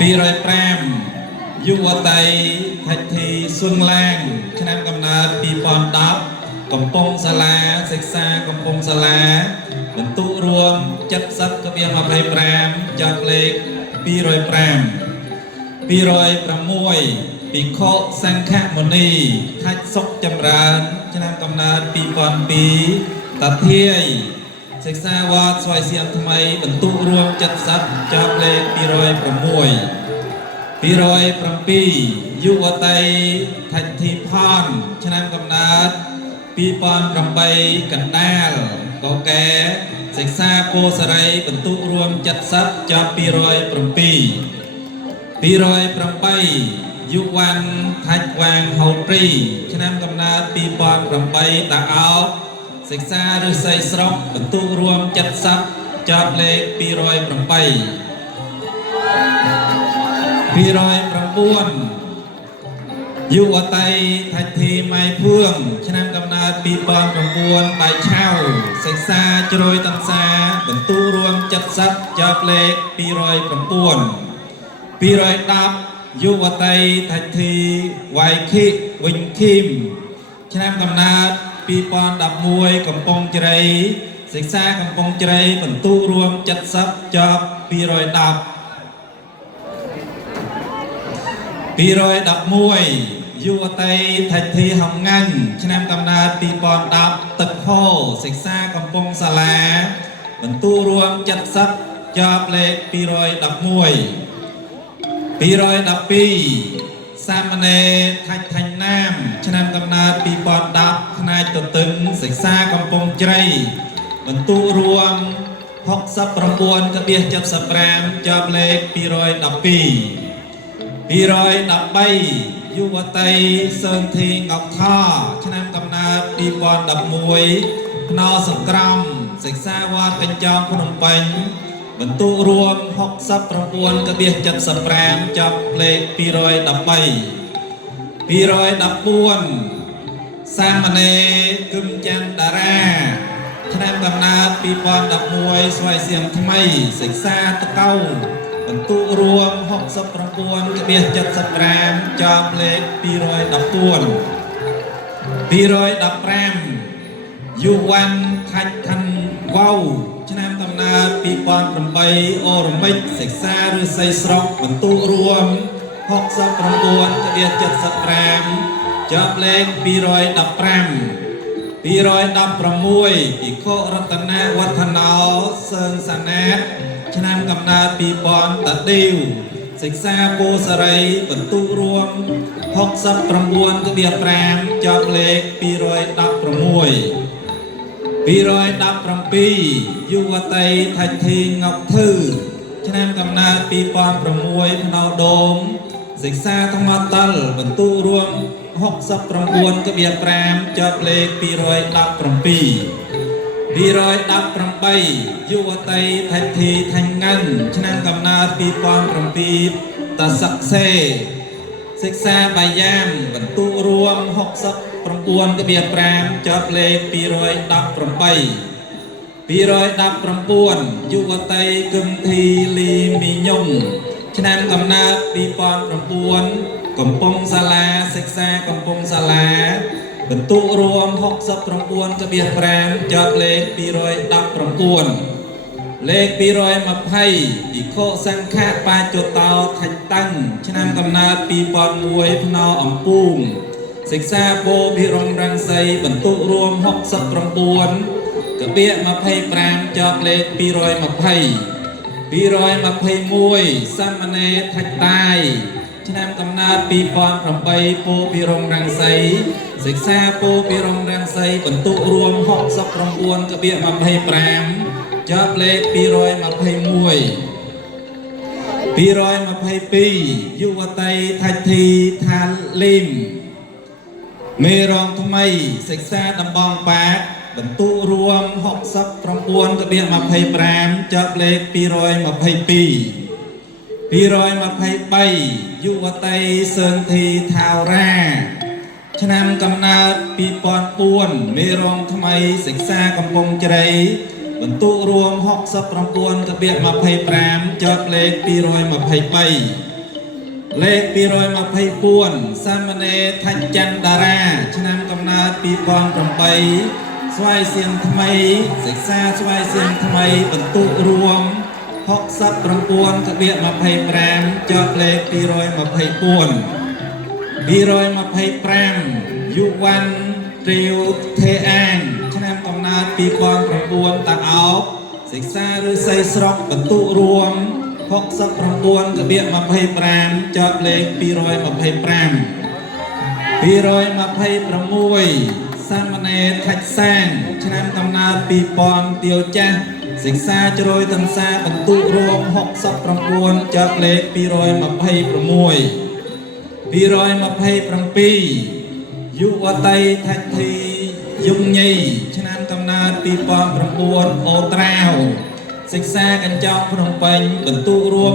205យុវតីថៃធីសួងឡាងឆ្នាំកំណើត2010កំពង់សាលាសិក្សាកំពង់សាលាបន្ទុករួម70កបៀ25ចំលេខ205 206ភិក្ខុសង្ឃមុនីថាច់សុខចម្រើនឆ្នាំកំណើត2002តាធាយសិក្សាវត្តស្វាយសៀងថ្មីបន្ទុករួម70ចំលេខ206 207យុវតីថាច់ធីផនឆ្នាំកំណើត2008កណ្ដាលកកែសិក្សាពោសរីបន្ទុករួម70ចំ207 208យុវ័នថាច់វាងហូត្រី ឆ្នាំកំណើត2008តាអោបសិក្សាឫស្សីស្រុកបន្ទុករួម70ចប់លេខ208 209យុវតីថាច់ធីម៉ៃភឿងឆ្នាំកំណើត2009បៃឆៅសិក្សាជ្រោយតង្សាបន្ទុករួម70ចប់លេខ209 210យុវតីថាច់ធីវ៉ៃខីវិញឃីមឆ្នាំកំណើត2011កំពង់ជ្រៃសិក្សាកំពង់ជ្រៃបន្ទុករួម70ចប់210 211 យុវតីថៃធីហងងាញ់ឆ្នាំកំណើត2010ទឹកហូរសិក្សាកំពង់សាលាបន្ទូរួម70ជាប់លេខ211 212សាមណេរថាច់ថាញ់ណាមឆ្នាំកំណើត2010ផ្នែកទទឹងសិក្សាកំពង់ជ្រៃបន្ទូរួម69.75ជាប់លេខ212 213យុវតីសឿនធីងកខឆ្នាំកំណើត2011ផ្នរសង្គ្រាមសិក្សាវត្តកញ្ចោភ្នំពេញបន្ទុរួម69.75ជាប់លេខ213 214សាមណេរគឹមច័ន្ទតារាឆ្នាំកំណើត2011ស្វ័យសៀងថ្មីសិក្សាតកៅបន្ទុរួម69.75ជាប់លេខ214 215យុវ័នថាច់ខាន់វ៉ៅឆ្នាំកំណើត2008អូរ៉ូមិចសិក្សាឫស្សីស្រុកបន្ទុរួម69.75ជាប់លេខ215 216ភិក្ខុរតនាវឌ្ឍនោសើងសាណាតឆ្នាំកំណើត2000តឌីវសិក្សាពោធិ៍សារីបន្ទុរួម69.5ជាប់លេខ216 217យុវតីថាច់ធីងកធឺឆ្នាំកំណើត2006ផ្នរដូងសិក្សាថ្មតលបន្ទុរួម69.5ជាប់លេខ217 218យុវតីថាច់ធីថាញ់ងាញ់ឆ្នាំកំណើត2007តស័កសេសិក្សាបាយាមបន្ទុរួម69.5ជាប់លេខ218 219យុវតីគឹមធីលីមីញុងឆ្នាំកំណើត2009កំពង់សាលាសិក្សាកំពង់សាលាបន្ទុរួម69.5ជាប់លេខ219 លេខ220ភិក្ខុសង្ឃៈបាចតោថាច់តាំងឆ្នាំកំណើត2001ផ្នរអំពូងសិក្សាពោភិរមរង្សីបន្ទុរួម69.25ជាប់លេខ220 221សាមណេរថាច់តាយឆ្នាំកំណើត2008ពោភិរមរង្សីសិក្សាពោភិរមរង្សីបន្ទុរួម69.25ជាប់លេខ221 222យុវតីថាច់ធីថាលីមមេរងថ្មីសិក្សាដំបងប៉ាកបន្ទុរួម69.25ជាប់លេខ222 223យុវតីសឿនធីថាវរាឆ្នាំកំណើត2004មេរងថ្មីសិក្សាកំពង់ជ្រៃបន្ទុរួម69.25ជាប់លេខ223 លេខ224សាមណេរថាច់ច័ន្ទតារាឆ្នាំកំណើត2008ស្វ័យសៀងថ្មីសិក្សាស្វ័យសៀងថ្មីបន្ទុរួម69.25ជាប់លេខ224 225យុវ័នត្រីវថេអាងឆ្នាំកំណើត2009តាអោបសិក្សាឫស្សីស្រុកបន្ទុរួម69.25ជាប់លេខ225 226សាមណេរថាច់សាងឆ្នាំកំណើត2000ទាវចាស់សិក្សាជ្រោយទន្សាបន្ទុរួម69ជាប់លេខ226 227យុវតីថាច់ធីយុងញីឆ្នាំកំណើត2009អូត្រាវសិក្សាកញ្ចោភ្នំពេញបន្ទុរួម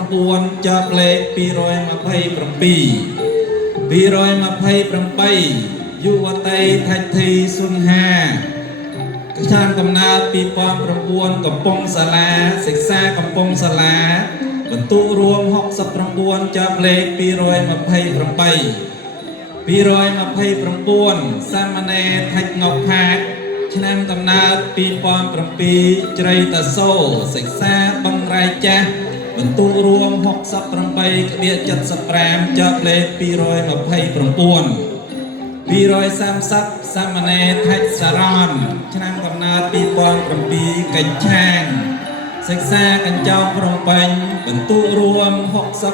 69ជាប់លេខ227 228យុវតីថាច់ធីសុនហាឆ្នាំកំណើត2009កំពង់សាលាសិក្សាកំពង់សាលាបន្ទុរួម69ជាប់លេខ228 229សាមណេរថាច់ងប់ផាកឆ្នាំកំណើត2007ជ្រៃតាសូសិក្សាបឹងរែកចាស់ បន្ទុករួម68ក្បៀក75ចប់លេខ229 230សាមណេរថេចសារ៉នឆ្នាំកំណើត2007កញ្ឆាងសិក្សាកញ្ចោព្រំពេញបន្ទុករួម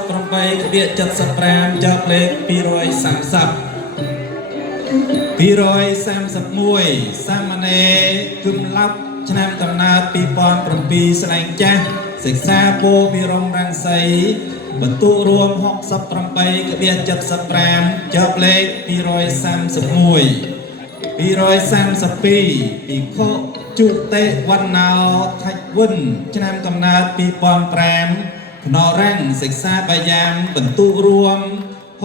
68ក្បៀក75ចប់លេខ230 231សាមណេរគឹមឡប់ឆ្នាំកំណើត2007ស្លែងចាស់សិក្សាពោពិរមរាំងសីបន្ទុករួម68ក្បៀក75ចប់លេខ231 232ភិក្ខុជុតិវណ្ណោថាច់វិនឆ្នាំកំណើត2005ភ្នររាំងសិក្សាបាយាមបន្ទុករួម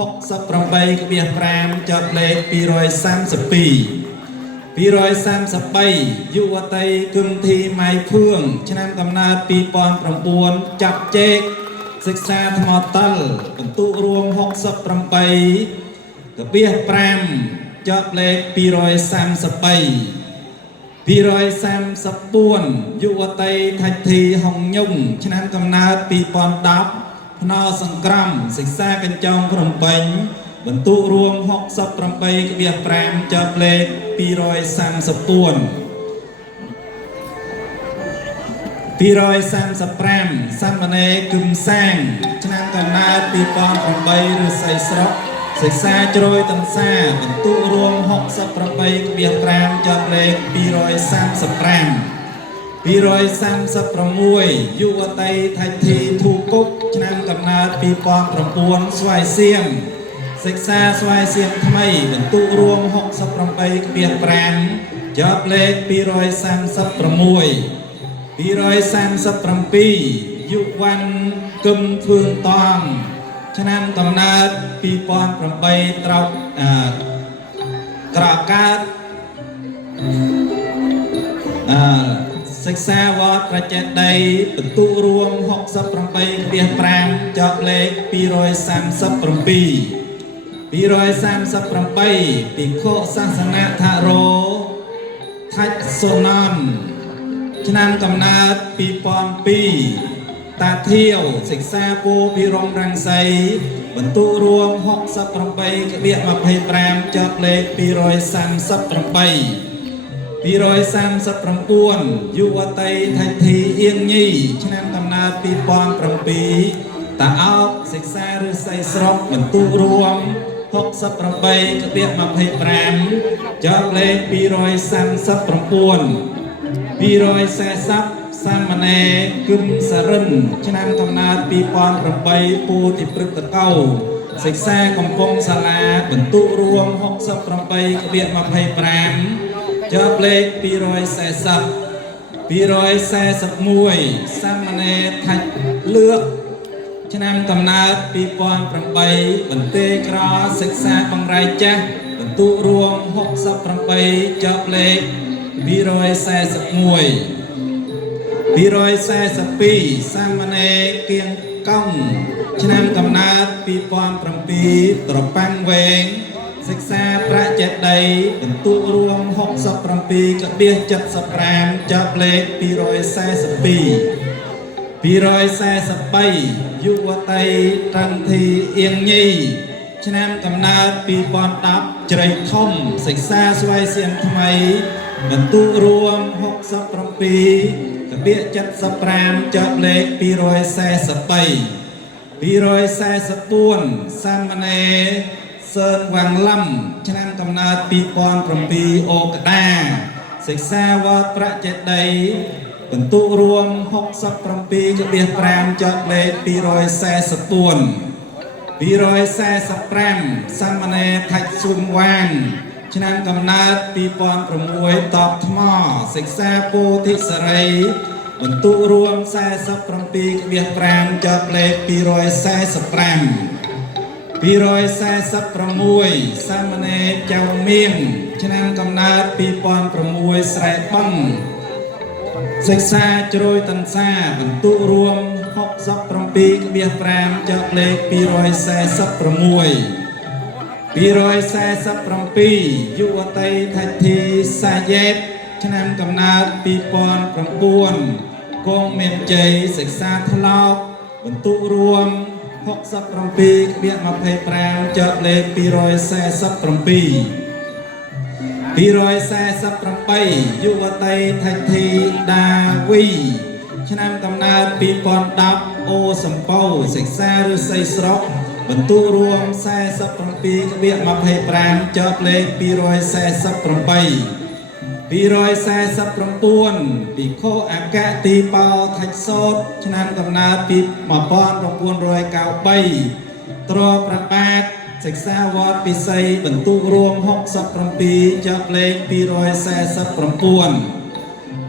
68ក្បៀក5ចប់លេខ232 233យុវតីគឹមធីម៉ៃភឿងឆ្នាំកំណើត2009ចាប់ជែកសិក្សាថ្មតលបន្ទុករួម68ក្បៀក5ចប់លេខ233 234យុវតីថាច់ធីហុងញុងឆ្នាំកំណើត2010ភ្នរសង្គ្រាមសិក្សាកញ្ចងព្រំពេញបន្ទុករួម68ក្បៀក5ចប់លេខ234 235សាមណេរគឹមសាងឆ្នាំកំណើត2008ឬស្អីស្រុកសិក្សាជ្រោយតន្សាបន្ទុករួម68ក្បៀក5ចប់លេខ235 236យុវតីថាច់ធីធូគុកឆ្នាំកំណើត2009ស្វាយសៀមសិក្សាស្វាយសៀមថ្មីបន្ទុករួម68ក្បៀក5ចប់លេខ236 237យុវ័នគឹមភឿងតងឆ្នាំកំណើត2008ត្រោកក្រកើតសិក្សាវត្តប្រចេតីបន្ទុករួម68ក្បៀក5ចប់លេខ237 238ភិក្ខុសាសនាថារោថាច់សុណនឆ្នាំកំណើត2002តាធាវសិក្សាពោពិរមរាំងសីបន្ទុករួម68ក្បៀក25ចប់លេខ238 239យុវតីថាច់ធីអៀងញីឆ្នាំកំណើត2007តាអោកសិក្សាឫស្សីស្រុកបន្ទុករួម68ក្បៀក25ចប់លេខ239 240សាមណេរគឹមសរិនឆ្នាំកំណើត2008ពោធិព្រឹត្តកោសិក្សាកំពង់សាលាបន្ទុករួម68ក្បៀក25ចប់លេខ240 241សាមណេរថាច់លឿកឆ្នាំកំណើត2008បន្ទេក្រសិក្សាបង្រាយចាស់បន្ទុករួម68ចប់លេខ241 242សាមណេរគៀងកុងឆ្នាំកំណើត2007ត្រប៉ាំងវែងសិក្សាប្រចេតីបន្ទុករួម67ក្បៀក75ចប់លេខ242 243យុវតីតាន់ធីអៀងញីឆ្នាំកំណើត2010ជ្រៃធំសិក្សាស្វ័យសៀមថ្មីបន្ទុករួម67ក្បៀក75ចប់លេខ243 244សាមណេរសឿនវាំងឡំឆ្នាំកំណើត2007អូក្តាសិក្សាវត្តប្រចេតីបន្ទុករួម67ក្បៀក5ចប់លេខ244 245សាមណេរថាច់ស៊ុនវាងឆ្នាំកំណើត2006តបថ្មសិក្សាពោធិសរីបន្ទុករួម47ក្បៀក5ចប់លេខ245 246សាមណេរចៅមៀងឆ្នាំកំណើត2006ស្រែបឹងសិក្សាជ្រោយតន្សាបន្ទុករួម67ក្បៀក5ចប់លេខ246 247យុវតីថាច់ធីសាយេតឆ្នាំកំណើត2009គង់មានជ័យសិក្សាថ្លោក បន្ទុករម67ក្បៀក25ចប់លេខ247 248យុវតីថៃធីដាវីឆ្នាំកំណើត2010អូសំពៅសិក្សាឫស្សីស្រុកបន្ទុករួម47ក្បៀក25ចប់លេខ248 249ពិខុអគ្គទីបោថាច់សោតឆ្នាំកំណើតពី1993ទ្រប្របាទសិក្សាវត្តពិសីបន្ទុករួម67ចប់លេខ249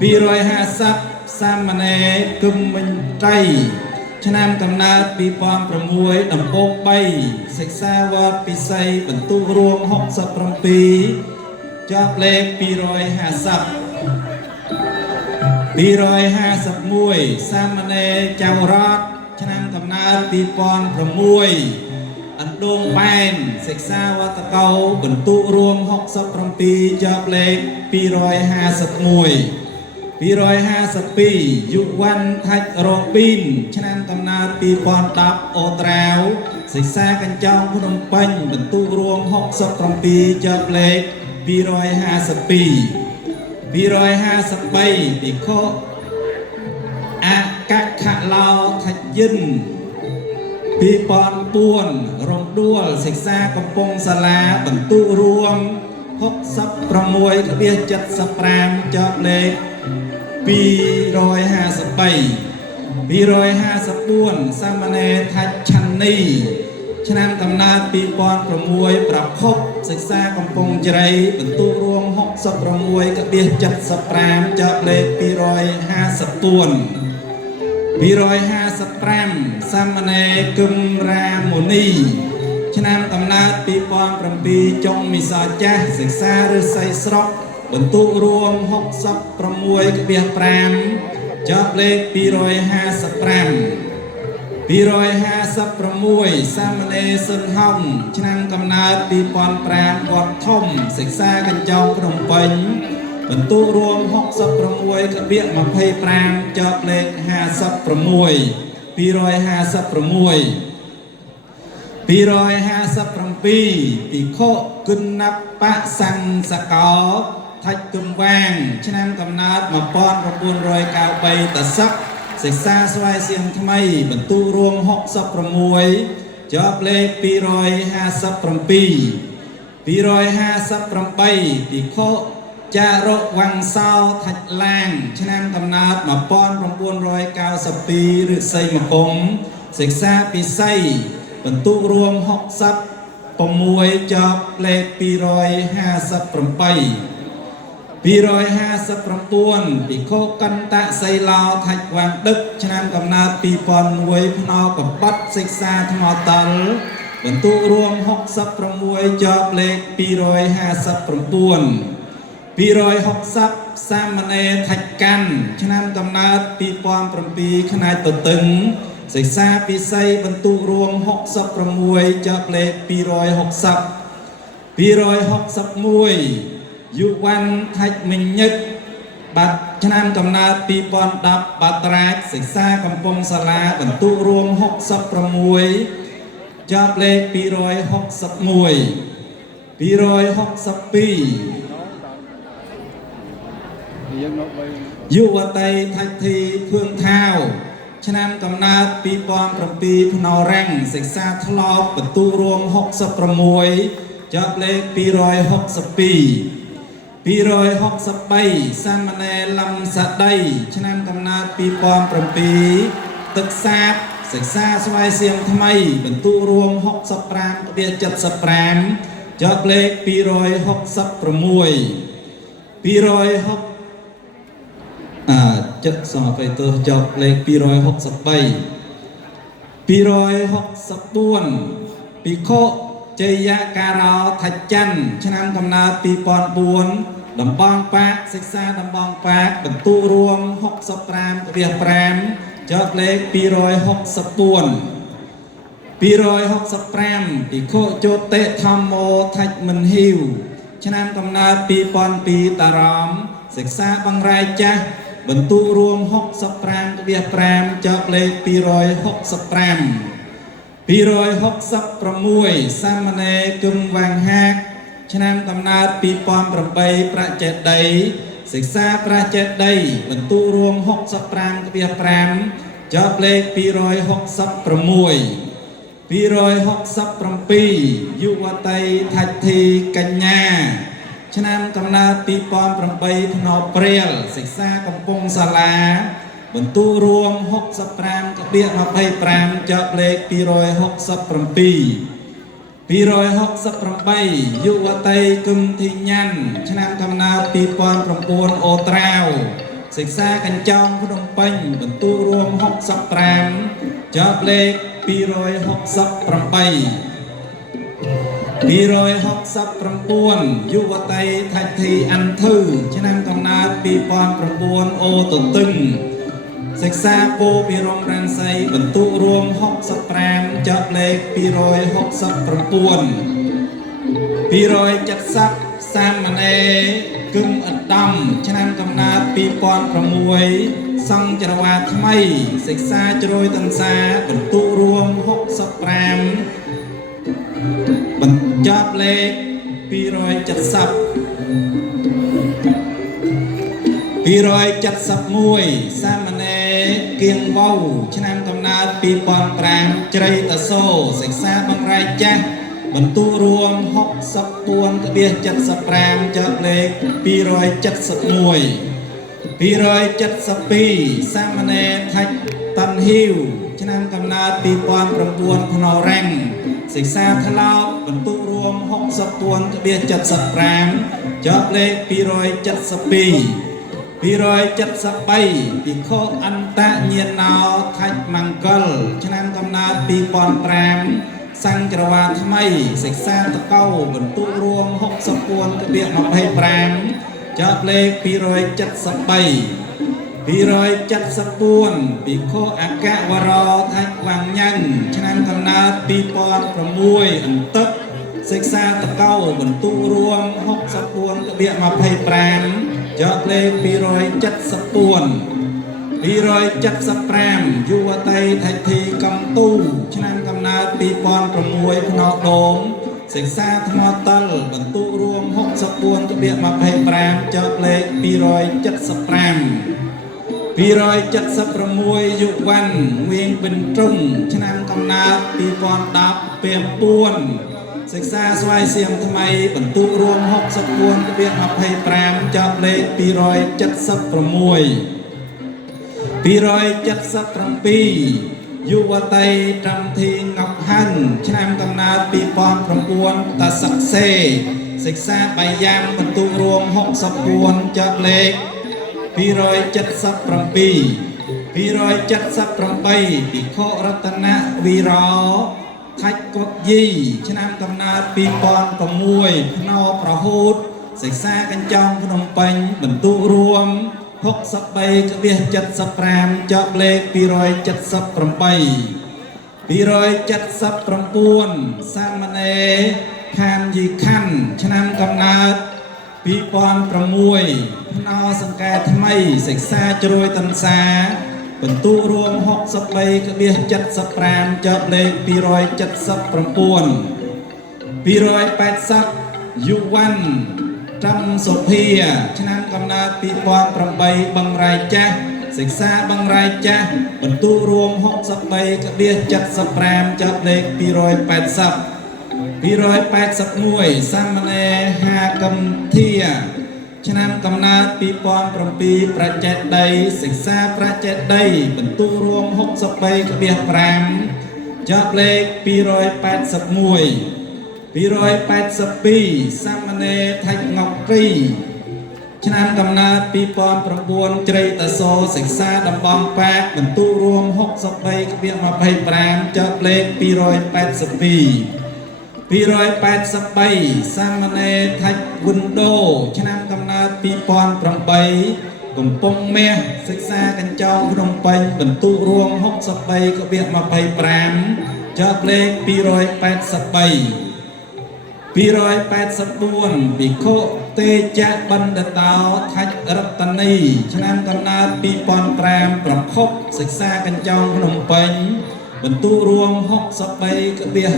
250សាមណេរគឹមមិញត្រៃឆ្នាំកំណើត2006ដំបូង3សិក្សាវត្តពិសីបន្ទុករួម67ចប់លេខ251សាមណេរចៅរតឆ្នាំកំណើត2006អណ្ដូងបែនសិក្សាវត្តកោបន្ទុករួម67ចប់លេខ251 252យុវ័នថាច់រងប៊ីនឆ្នាំកំណើត2010អូត្រាវសិក្សាកញ្ចោងភ្នំពេញបន្ទុករួម67ចប់លេខ252 253ពិខុអកខឡោថាច់យិន2004រំដួលសិក្សាកំពង់សាលាបន្ទុករួម66ក្បៀស75ចប់លេខ254សាមណេរថាច់ឆាន់នីឆ្នាំកំណើត2006ប្រភពសិក្សាកំពង់ជ្រៃបន្ទុករួម66ក្បៀស75ចប់លេខ254សាមណេរគឹមរាមុនីឆ្នាំកំណើត2007ចុងមិសចាស់សិក្សាឫស្សីស្រុកបន្ទុករួម66ក្បៀស5ចប់លេខ255 256សាមណេរសុនហុងឆ្នាំកំណើត2005វត្តធំសិក្សាកញ្ចោងភ្នំពេញបន្ទុករួម66ក្បៀក25ចប់លេខ56 256 257ពិខុគណបៈសង្សកោថាច់គំវាងឆ្នាំកំណើត1993តសឹកសិក្សាស្វ័យសៀងថ្មីបន្ទុករួម66ចប់លេខ257 258ពិខុចារុវង្សោថាច់ឡាងឆ្នាំកំណើត1992ឫស្សីមកុំសិក្សាពិសីបន្ទុករួម66ចប់លេខ258 259ពិខុកន្តសីឡោថាច់វាងដឹកឆ្នាំកំណើត2001ភ្នោកំបត្តិសិក្សាថ្មតលបន្ទុករួម66ចប់លេខ259 260សាមណេរថាច់កាន់ឆ្នាំកំណើត2007ផ្នែកទទឹងសិក្សាពិសីបន្ទុករួម66ចប់លេខ260 261យុវ័នថាច់មិញឹកបាត់ឆ្នាំកំណើត2010បាត់ត្រាចសិក្សាកំពង់សាលាបន្ទុករួម66ចប់លេខ261 262យុវតីថាច់ធីភឿងថាវឆ្នាំកំណើត2007ភ្នោរាំងសិក្សាថ្លប់បន្ទុករួម66ចប់លេខ262 263សាមណេរលំសដីឆ្នាំកំណើត2007ទឹកសាបសិក្សាស្វ័យសៀងថ្មីបន្ទុករួម65ក្បៀស75ចប់លេខ266 260ចិត្តសងទៅចប់លេខ263 264ពិខុជយការោថាច់ច័ន្ទឆ្នាំកំណើត2004ដំបងប៉ាកសិក្សាដំបងប៉ាកបន្ទុករួម65ក្បៀស5ចប់លេខ264 265ពិខុជតិធម្មោថាច់មិនហ៊ីវឆ្នាំកំណើត2002តារ៉មសិក្សាបង្រែកចាស់ បន្ទុរួម65.5ចប់លេខ265 266សាមណេរគឹមវាំងហាកឆ្នាំកំណើត2008ប្រចេតិយសិក្សាប្រចេតិយបន្ទុរួម65.5ចប់លេខ266 267យុវតីថាច់ធីកញ្ញាឆ្នាំកំណើត2008ថ្នប់ព្រាលសិក្សាកំពង់សាលាបន្ទុរួម65.25ចប់លេខ267 268យុវតីគឹមធីញ៉ាន់ឆ្នាំកំណើត2009អូត្រាវសិក្សាកញ្ចោងភ្នំពេញបន្ទុរួម65ចប់លេខ268 269យុវតីថាច់ធីអាន់ធឺឆ្នាំកំណើត2009អូទន្ទឹងសិក្សាពោពិរមរាំងសីបន្ទុរួម65ចប់លេខ269 270សាមណេរគឹមឧត្តមឆ្នាំកំណើត2006សង្ឃចរវាថ្មីសិក្សាជ្រោយតន្សាបន្ទុរួម65បញ្ចប់លេខ271សាមណេរគៀងវ៉ៅឆ្នាំកំណើត2005ជ្រៃតសូសិក្សាបង្រាយចាស់បន្ទុរួម64.75ចប់លេខ271 272សាមណេរថាច់តាន់ហ៊ីវឆ្នាំកំណើត2009ភ្នរ៉ាំងសិក្សាថ្លោកបន្ទុរួម64.75ចប់លេខ272 273ភិក្ខុអន្តញ្ញាណោថាច់មង្គលឆ្នាំកំណើត2005សង្ឃចរវាថ្មីសិក្សាតកោបន្ទុរួម64.25ចប់លេខ273 274ភិក្ខុអគ្គវរោថាច់វាំងញ៉ាំងឆ្នាំកំណើត2006អន្ទឹកសិក្សាតកោបន្ទុរួម64.25ចប់លេខ274 275យុវតីថាច់ធីកំទូឆ្នាំកំណើត2006ភ្នំដូងសិក្សាថ្មតលបន្ទុរួម64.25ចប់លេខ275 276យុវ័នវៀងបិនទ្រង់ឆ្នាំកំណើត2010ពៀមពួនសិក្សាស្វ័យសៀងថ្មីបន្ទុរួម64.25ចប់លេខ276 277យុវតីត្រឹមធីងប់ហឹងឆ្នាំកំណើត2009តាសិក្សេសិក្សា3យ៉ាងបន្ទុរួម64ចប់លេខ277 278ភិក្ខុរតនវីរោថាច់កុកយីឆ្នាំកំណើត2006ភ្នំប្រហូតសិក្សាកញ្ចោងភ្នំពេញបន្ទុរួម63.75ចប់លេខ278 279សាមណេរខានយីខាន់ឆ្នាំកំណើត2006ភ្នំសង្កែថ្មីសិក្សាជ្រោយតន្សាបន្ទុរួម63.75ចប់លេខ279 280យុវ័នត្រឹមសុភាឆ្នាំកំណើត2008បង្រាយចាស់សិក្សាបង្រាយចាស់បន្ទុរួម63.75ចប់លេខ280 281សាមណេរហាកំធាឆ្នាំកំណើត2007ប្រចេតិយសិក្សាប្រចេតិយបន្ទុរួម63.5ចប់លេខ281 282សាមណេរថាច់ងប់រីឆ្នាំកំណើត2009ជ្រៃតសូសិក្សាតំបងប៉ាកបន្ទុរួម63.25ចប់លេខ282 283សាមណេរថាច់វុនដូឆ្នាំកំណើត2008កំពង់មាសសិក្សាកញ្ចោងភ្នំពេញបន្ទុរួម63.25ចប់លេខ283 284ភិក្ខុទេចៈបណ្ឌតោថាច់រតនីឆ្នាំកំណើត2005ប្រភពសិក្សាកញ្ចងភ្នំពេញបន្ទុករួម63កបៀស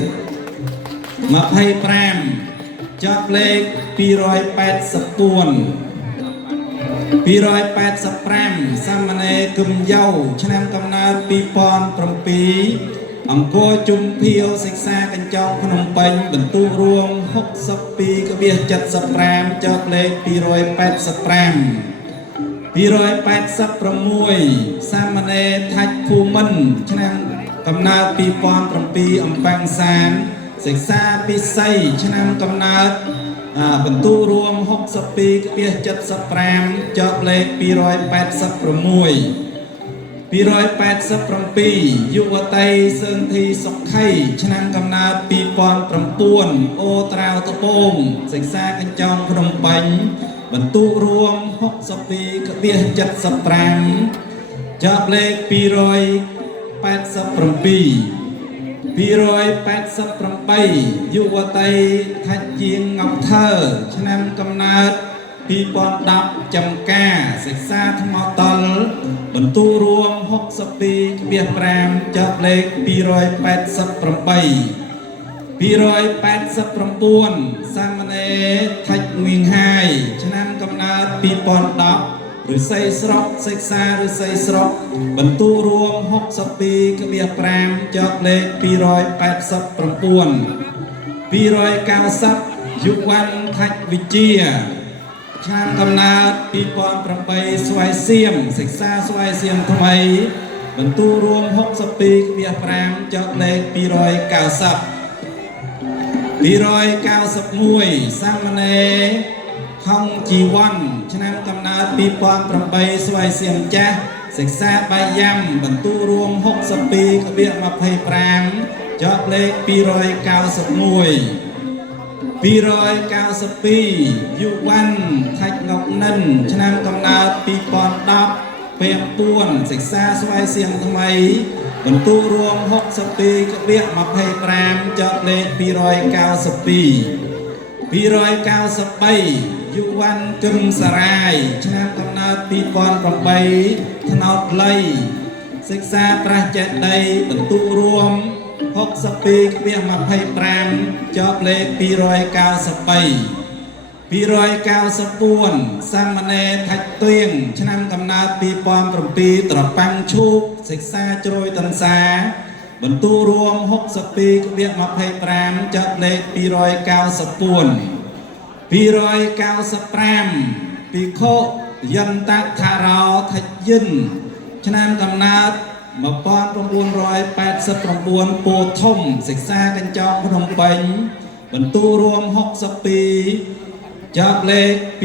25ចាប់លេខ285សាមណេរគឹមយៅឆ្នាំកំណើត2007អង្គរជុំភាវសិក្សាកញ្ចងភ្នំពេញបន្ទុករួម62កបៀស75ចាប់លេខ286សាមណេរថាច់ភូមិន្ទឆ្នាំកំណើត2007អំបាំងសានសិក្សាពិសីឆ្នាំកំណើតបន្ទុករួម62កបៀស75ចាប់លេខ286 287យុវតីសឿនធីសុខីឆ្នាំកំណើត2009អូត្រាវត្បូងសិក្សាកញ្ចងភ្នំពេញបន្ទុករួម62កបៀស75ចាប់លេខ287យុវតីថាច់ជាងងប់ថើឆ្នាំកំណើត2010ចំការសិក្សាថ្មតលបន្ទុករួម62កបៀស5ចាប់លេខ289សាមណេរថាច់ងៀងហាយឆ្នាំកំណើត2010ឫស្សីស្រុកសិក្សាឫស្សីស្រុកបន្ទុករួម62កបៀស5ចាប់លេខ289 290យុវ័នថាច់វិជាឆ្នាំកំណើត2008ស្វាយសៀមសិក្សាស្វាយសៀមថ្មីបន្ទុករួម62កបៀស5ចាប់លេខ291សាមណេរខំជីវ័នឆ្នាំកំណើត2008ស្វាយសៀមចាស់សិក្សាបាយយ៉ាំបន្ទុករួម62កបៀស25ចាប់លេខ291 292យុវ័នថាច់ងុកនិនឆ្នាំកំណើត2010ពេល4សិក្សាស្វាយសៀមថ្មីបន្ទុករួម62កបៀស25ចាប់លេខ292 293យុវ័នគឹមសារាយឆ្នាំកំណើត2008ថ្នោតលៃសិក្សាប្រាសចេតិយបន្ទុករួម62កបៀស25ចាប់លេខ293 294សាមណេរថាច់ទៀងឆ្នាំកំណើត2007ត្រប៉ាំងឈូកសិក្សាជ្រោយតន្សាបន្ទុករួម62កបៀស25ចាប់លេខ294 295ភិក្ខុយន្តថារោថាច់យិនឆ្នាំកំណើត1989ពោធំសិក្សាកញ្ចក់ភ្នំពេញបន្ទុករួម62ចាប់លេខ295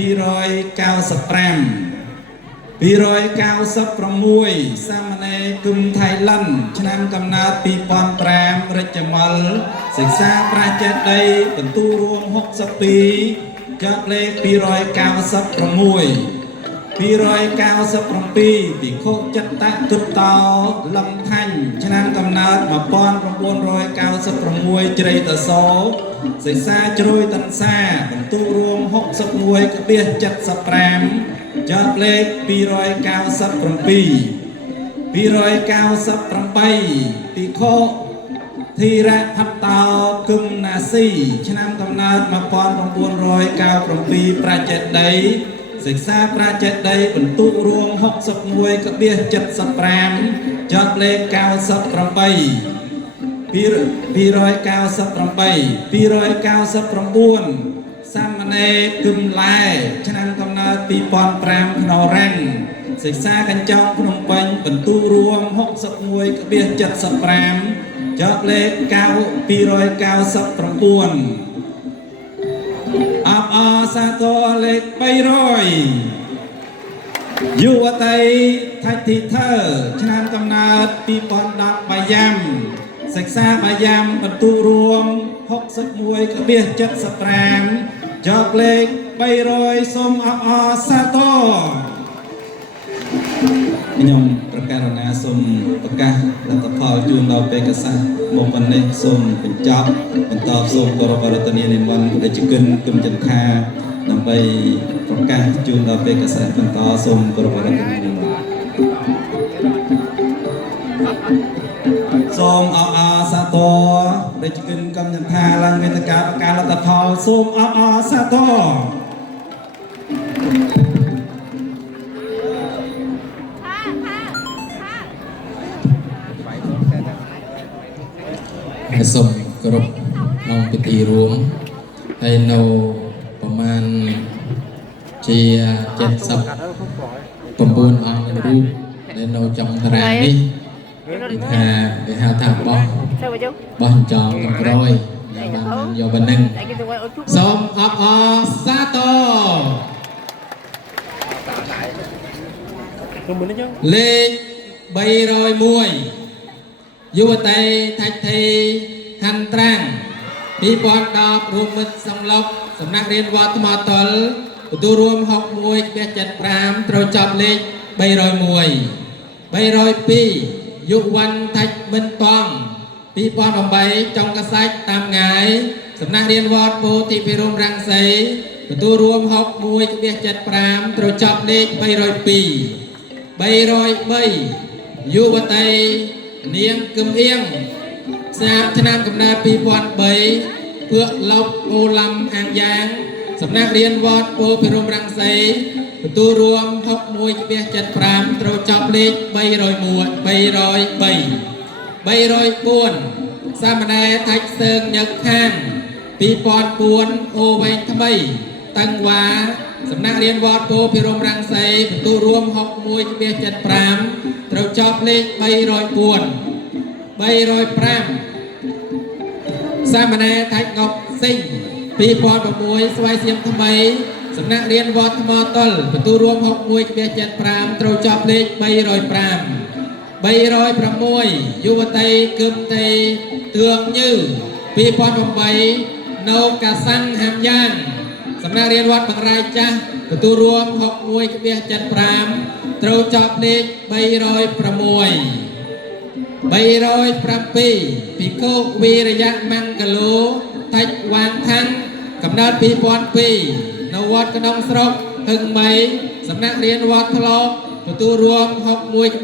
296សាមណេរគឹមថៃឡង់ឆ្នាំកំណើត2005រិជ្ជមលសិក្សាប្រាចេតិយបន្ទុករួម62ចាប់លេខ296 297ភិក្ខុចិត្តទុតតោលំថាញ់ឆ្នាំកំណើត1996ជ្រៃតសោសិក្សាជ្រោយតន្សាបន្ទុករួម61កបៀស75ចាប់លេខ297 298ភិក្ខុធីរៈផត្តោគឹមណាស៊ីឆ្នាំកំណើត1997ប្រាចេតិយសិក្សាប្រាចេតិយបន្ទុករួម61កបៀស75ចាប់លេខ98 299សាមណេរគឹមឡែឆ្នាំកំណើត2005ភ្នរ៉ាំងសិក្សាកញ្ចក់ភ្នំពេញបន្ទុករួម61កបៀស75ចាប់លេខ299អបអសាទរលេខ300យុវតីថាច់ធីធើឆ្នាំកំណើត2010បាយយ៉ាំសិក្សាបាយយ៉ាំបន្ទុករួម61កបៀស75ចាប់លេខ300សូមអបអសាទរ ខ្ញុំប្រកាសណាសូមប្រកាសលទ្ធផលជូនដល់បេក្ខសាស្ត្រមកប៉ុណ្ណេះសូមបញ្ចប់បន្តសូមគោរពរតនានិមន្តដែលជាគឹមចន្ទថាដើម្បីប្រកាសជូនដល់បេក្ខសាស្ត្របន្តសូមគោរពរតនានិមន្តសូមអបអរសាទរដែលជាគឹមចន្ទថាឡើងវេទិកាប្រកាសលទ្ធផលសូមអបអរសាទរសូមគោរពក្នុងពិធីរួមហើយនៅប្រមាណជា79អង្គរូបដែលនៅtrongតារាងនេះគេហៅថាបោះចងកំក្រោយបានយកប៉ុណ្ណឹងសូមអបអរសាទរលេខ301យុវតីថាច់ថេហាន់ត្រាំង2010រួមមិត្តសំឡុកសំណាក់រៀនវត្តថ្មតលទទួលរួម61/75ត្រូវចាប់លេខ301 302យុវ័នថាច់មិនតង់2008ចុងកសាច់តាមងាយសំណាក់រៀនវត្តពោធិភិរមរាំងសីទទួលរួម61/75ត្រូវចាប់លេខ302 303យុវតីនាងគឹមអៀងស្នាមឆ្នាំកំណើត2003ភឿកលប់អូឡាំអាងយ៉ាងសំណាក់រៀនវត្តពោភិរមរាំងសីទទួលរួម61/75ត្រូវចាប់លេខ301 303 304សាមណេរថាច់សើងញឹកខាង2004អូវែងថ្មីតឹងវ៉ាសំណាក់រៀនវត្តពោភិរមរាំងសីទទួលរួម61/75ត្រូវចាប់លេខ304 305សាមណេរថាច់ងប់សិញ2006ស្វាយសៀមថ្មីសំណាក់រៀនវត្តថ្មតលទទួលរួម61/75ត្រូវចាប់លេខ305 306យុវតីគឹមតេទឿងញឺ2008នៅកាសាំងហាំយ៉ាងសំណាក់រៀនវត្តបង្រាយចាស់ទទួលរួម61/75ត្រូវចាប់លេខ306 307ភិក្ខុវីរយៈមង្គលោតាច់វាងខាងកំណើត2002នៅវត្តក្នុងស្រុកហឹងមីសំណាក់រៀនវត្តថ្លុកទទួលរួម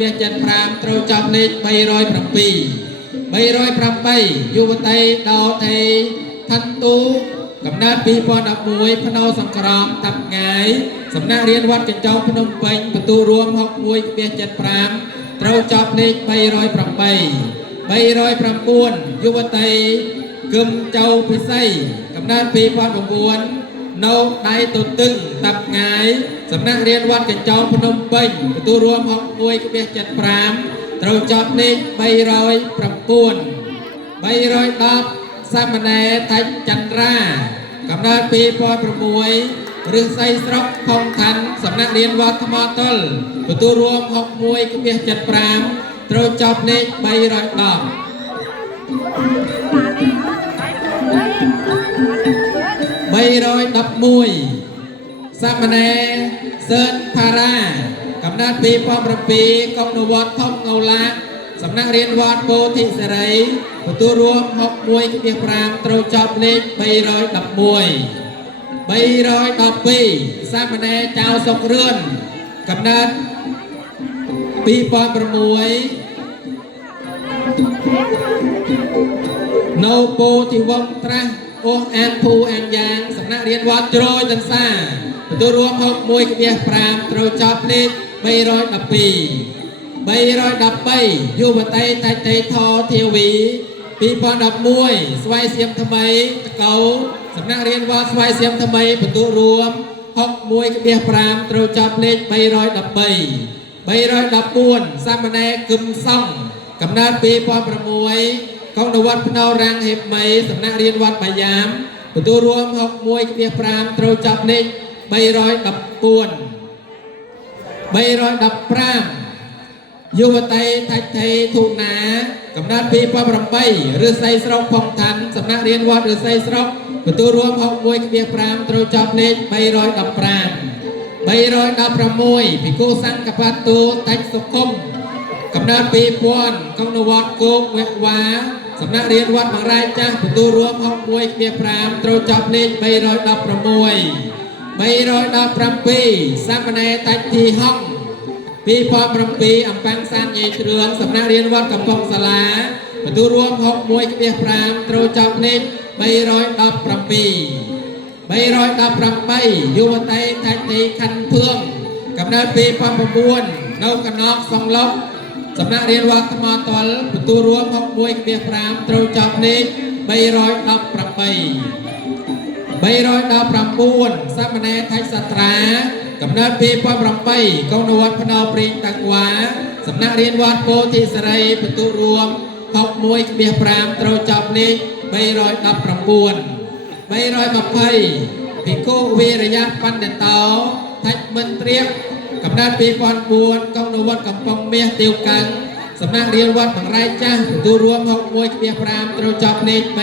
61/75ត្រូវចាប់លេខ307 308យុវតីដោថេឋាន់ទូកំណើត2011ភ្នៅសង្ក្រមតាប់ងាយសំណាក់រៀនវត្តកញ្ចោភ្នំពេញទទួលរួម61/75ត្រូវចាប់លេខ308 309យុវតីគឹមចៅពិសីកំណើត2009នៅដៃទទឹងតាប់ងាយសំណាក់រៀនវត្តកញ្ចោភ្នំពេញទទួលរួម61/75ត្រូវចាប់លេខ309 310សាមណេរថាច់ចន្ទ្រាកំណើត2006ឬស័យស្រុកខុងខណ្ឌសំណាក់រៀនវត្តថ្មតលទទួលរួម61/75ត្រូវចាប់លេខ310 311សាមណេរសឿនផារ៉ាកំណើត2007កុំនវត្តធំងៅឡាសំណាក់រៀនវត្តពោធិសេរីទទួលរួម61/5ត្រូវចាប់លេខ311 312សាមណេរចៅសុករឿនកំណើត2006នៅពោធិវង្សត្រាស់អូសអានភូអានយ៉ាងសំណាក់រៀនវត្តជ្រោយតន្សាទទួលរួម61/5ត្រូវចាប់លេខ312 313យុវតីតាច់តេថធាវី2011ស្វាយសៀមថ្មីតកោសំណាក់រៀនវត្តស្វាយសៀមថ្មីទទួលរួម61/5ត្រូវចាប់លេខ313 314សាមណេរគឹមសង្ឃកំណើត2006កុងនវត្តភ្នៅរាំងហេបមីសំណាក់រៀនវត្តបាយ៉ាមទទួលរួម61/5ត្រូវចាប់លេខ314 315យុវតីថាច់ថេធុណាកំណើត2008ឬស័យស្រុកផុងឋានសំណាក់រៀនវត្តឬស័យស្រុកទទួលរួម61/5ត្រូវចាប់លេខ315 316ពីគូសង្កបាទូតាច់សុខុមកំណើត2000កងនវត្តគោកវេវ៉ាសំណាក់រៀនវត្តបង្រាយចាស់បន្ទូរួម61/5ត្រូវចប់លេខ316 317សាមណេរតាច់ទីហុង2007អំប៉ាំងសានញីគ្រឿងសំណាក់រៀនវត្តកំពង់សាលាបន្ទូរួម61/5ត្រូវចប់លេខ317 318យុវតីតាច់ទីខណ្ឌភឿងកំណើត2009នៅកណោកសង្លុកសំណាក់រៀនវត្តថ្មតលបន្ទូរួម61/5ត្រូវចប់លេខ318 319សាមណេរថៃសត្រាកំណើត2008កងនវត្តភ្នោព្រីងតាំងវ៉ាសំណាក់រៀនវត្តពោធិសេរីបន្ទូរួម61/5ត្រូវចប់លេខ319 320ភិក្ខុវីរយៈបណ្ឌិតោថាច់មិនព្រាបកំណើត2004កងនវត្តកំពង់មាសទាវកាំងសំណាក់រៀនវត្តបង្រាយចាស់បន្ទូរួម61/5ត្រូវចប់លេខ320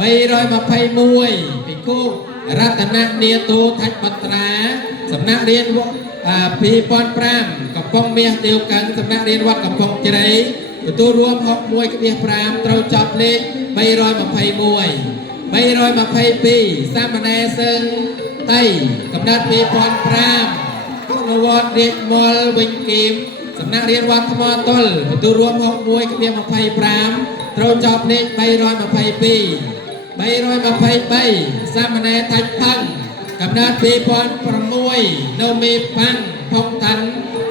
321ភិក្ខុរតននាទោថាច់បត្រាសំណាក់រៀនវត្ត2005កំពង់មាសទាវកាំងសំណាក់រៀនវត្តកំពង់ជ្រៃបន្ទូរួម61/5ត្រូវចប់លេខ321 322សាមណេរសឹងតៃកំណើត2005កងនវត្តរាជមលវិញគីមសំណាក់រៀនវត្តថ្មតុលបន្ទូរួម61/25ត្រូវចប់លេខ322 323សាមណេរតាច់ផឹងកំណើត2006នៅមេប៉ាំងផុងតាន់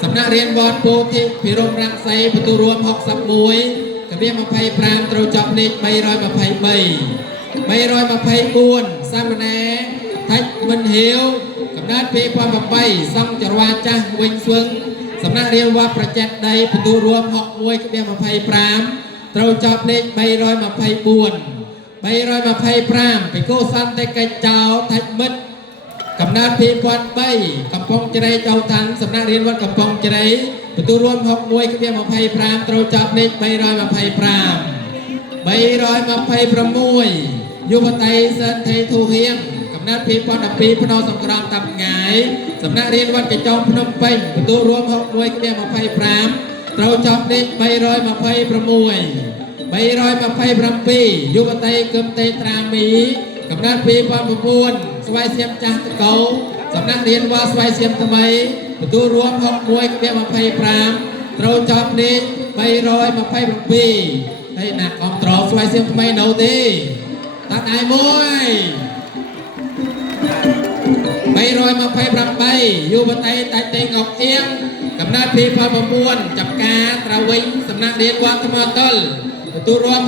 សំណាក់រៀនវត្តពោធិភិរមរង្សីបន្ទូរួម61/25ត្រូវចប់លេខ323 324សាមណេរថាច់មិនហាវកំណើត2008សង្ឃចរវាចាស់វិញស្វឹងសំណាក់រៀនវត្តប្រជិតដីបន្ទូរួម61/25ត្រូវចប់លេខ324 325ភិក្ខុសន្តិកិច្ចចោថាច់មិត្តកំណើត2003កំពង់ជ្រៃចៅតាំងសំណាក់រៀនវត្តកំពង់ជ្រៃបន្ទូរួម61/25ត្រូវចប់លេខ325 326យុវតីសិនថេធូហៀងកំណើត2012ភ្នោសង្គ្រាមតាប់ងាយសំណាក់រៀនវត្តកញ្ចោភ្នំពេញបន្ទូរួម61/25ត្រូវចប់លេខ326 327យុវតីគឹមតេត្រាមីកំណើត2009ស្វាយសៀមចាស់តកោសំណាក់រៀនវត្តស្វាយសៀមថ្មីបន្ទូរួម61/25ត្រូវចប់លេខ327ហើយណាអមត្រស្វាយសៀមថ្មីនៅទេតាក់ដៃមួយ328យុវតីតាច់តេងអុកអៀងកំណើត2009ចាប់ការត្រាវិញសំណាក់រៀនវត្តថ្មតុលទទួលរួម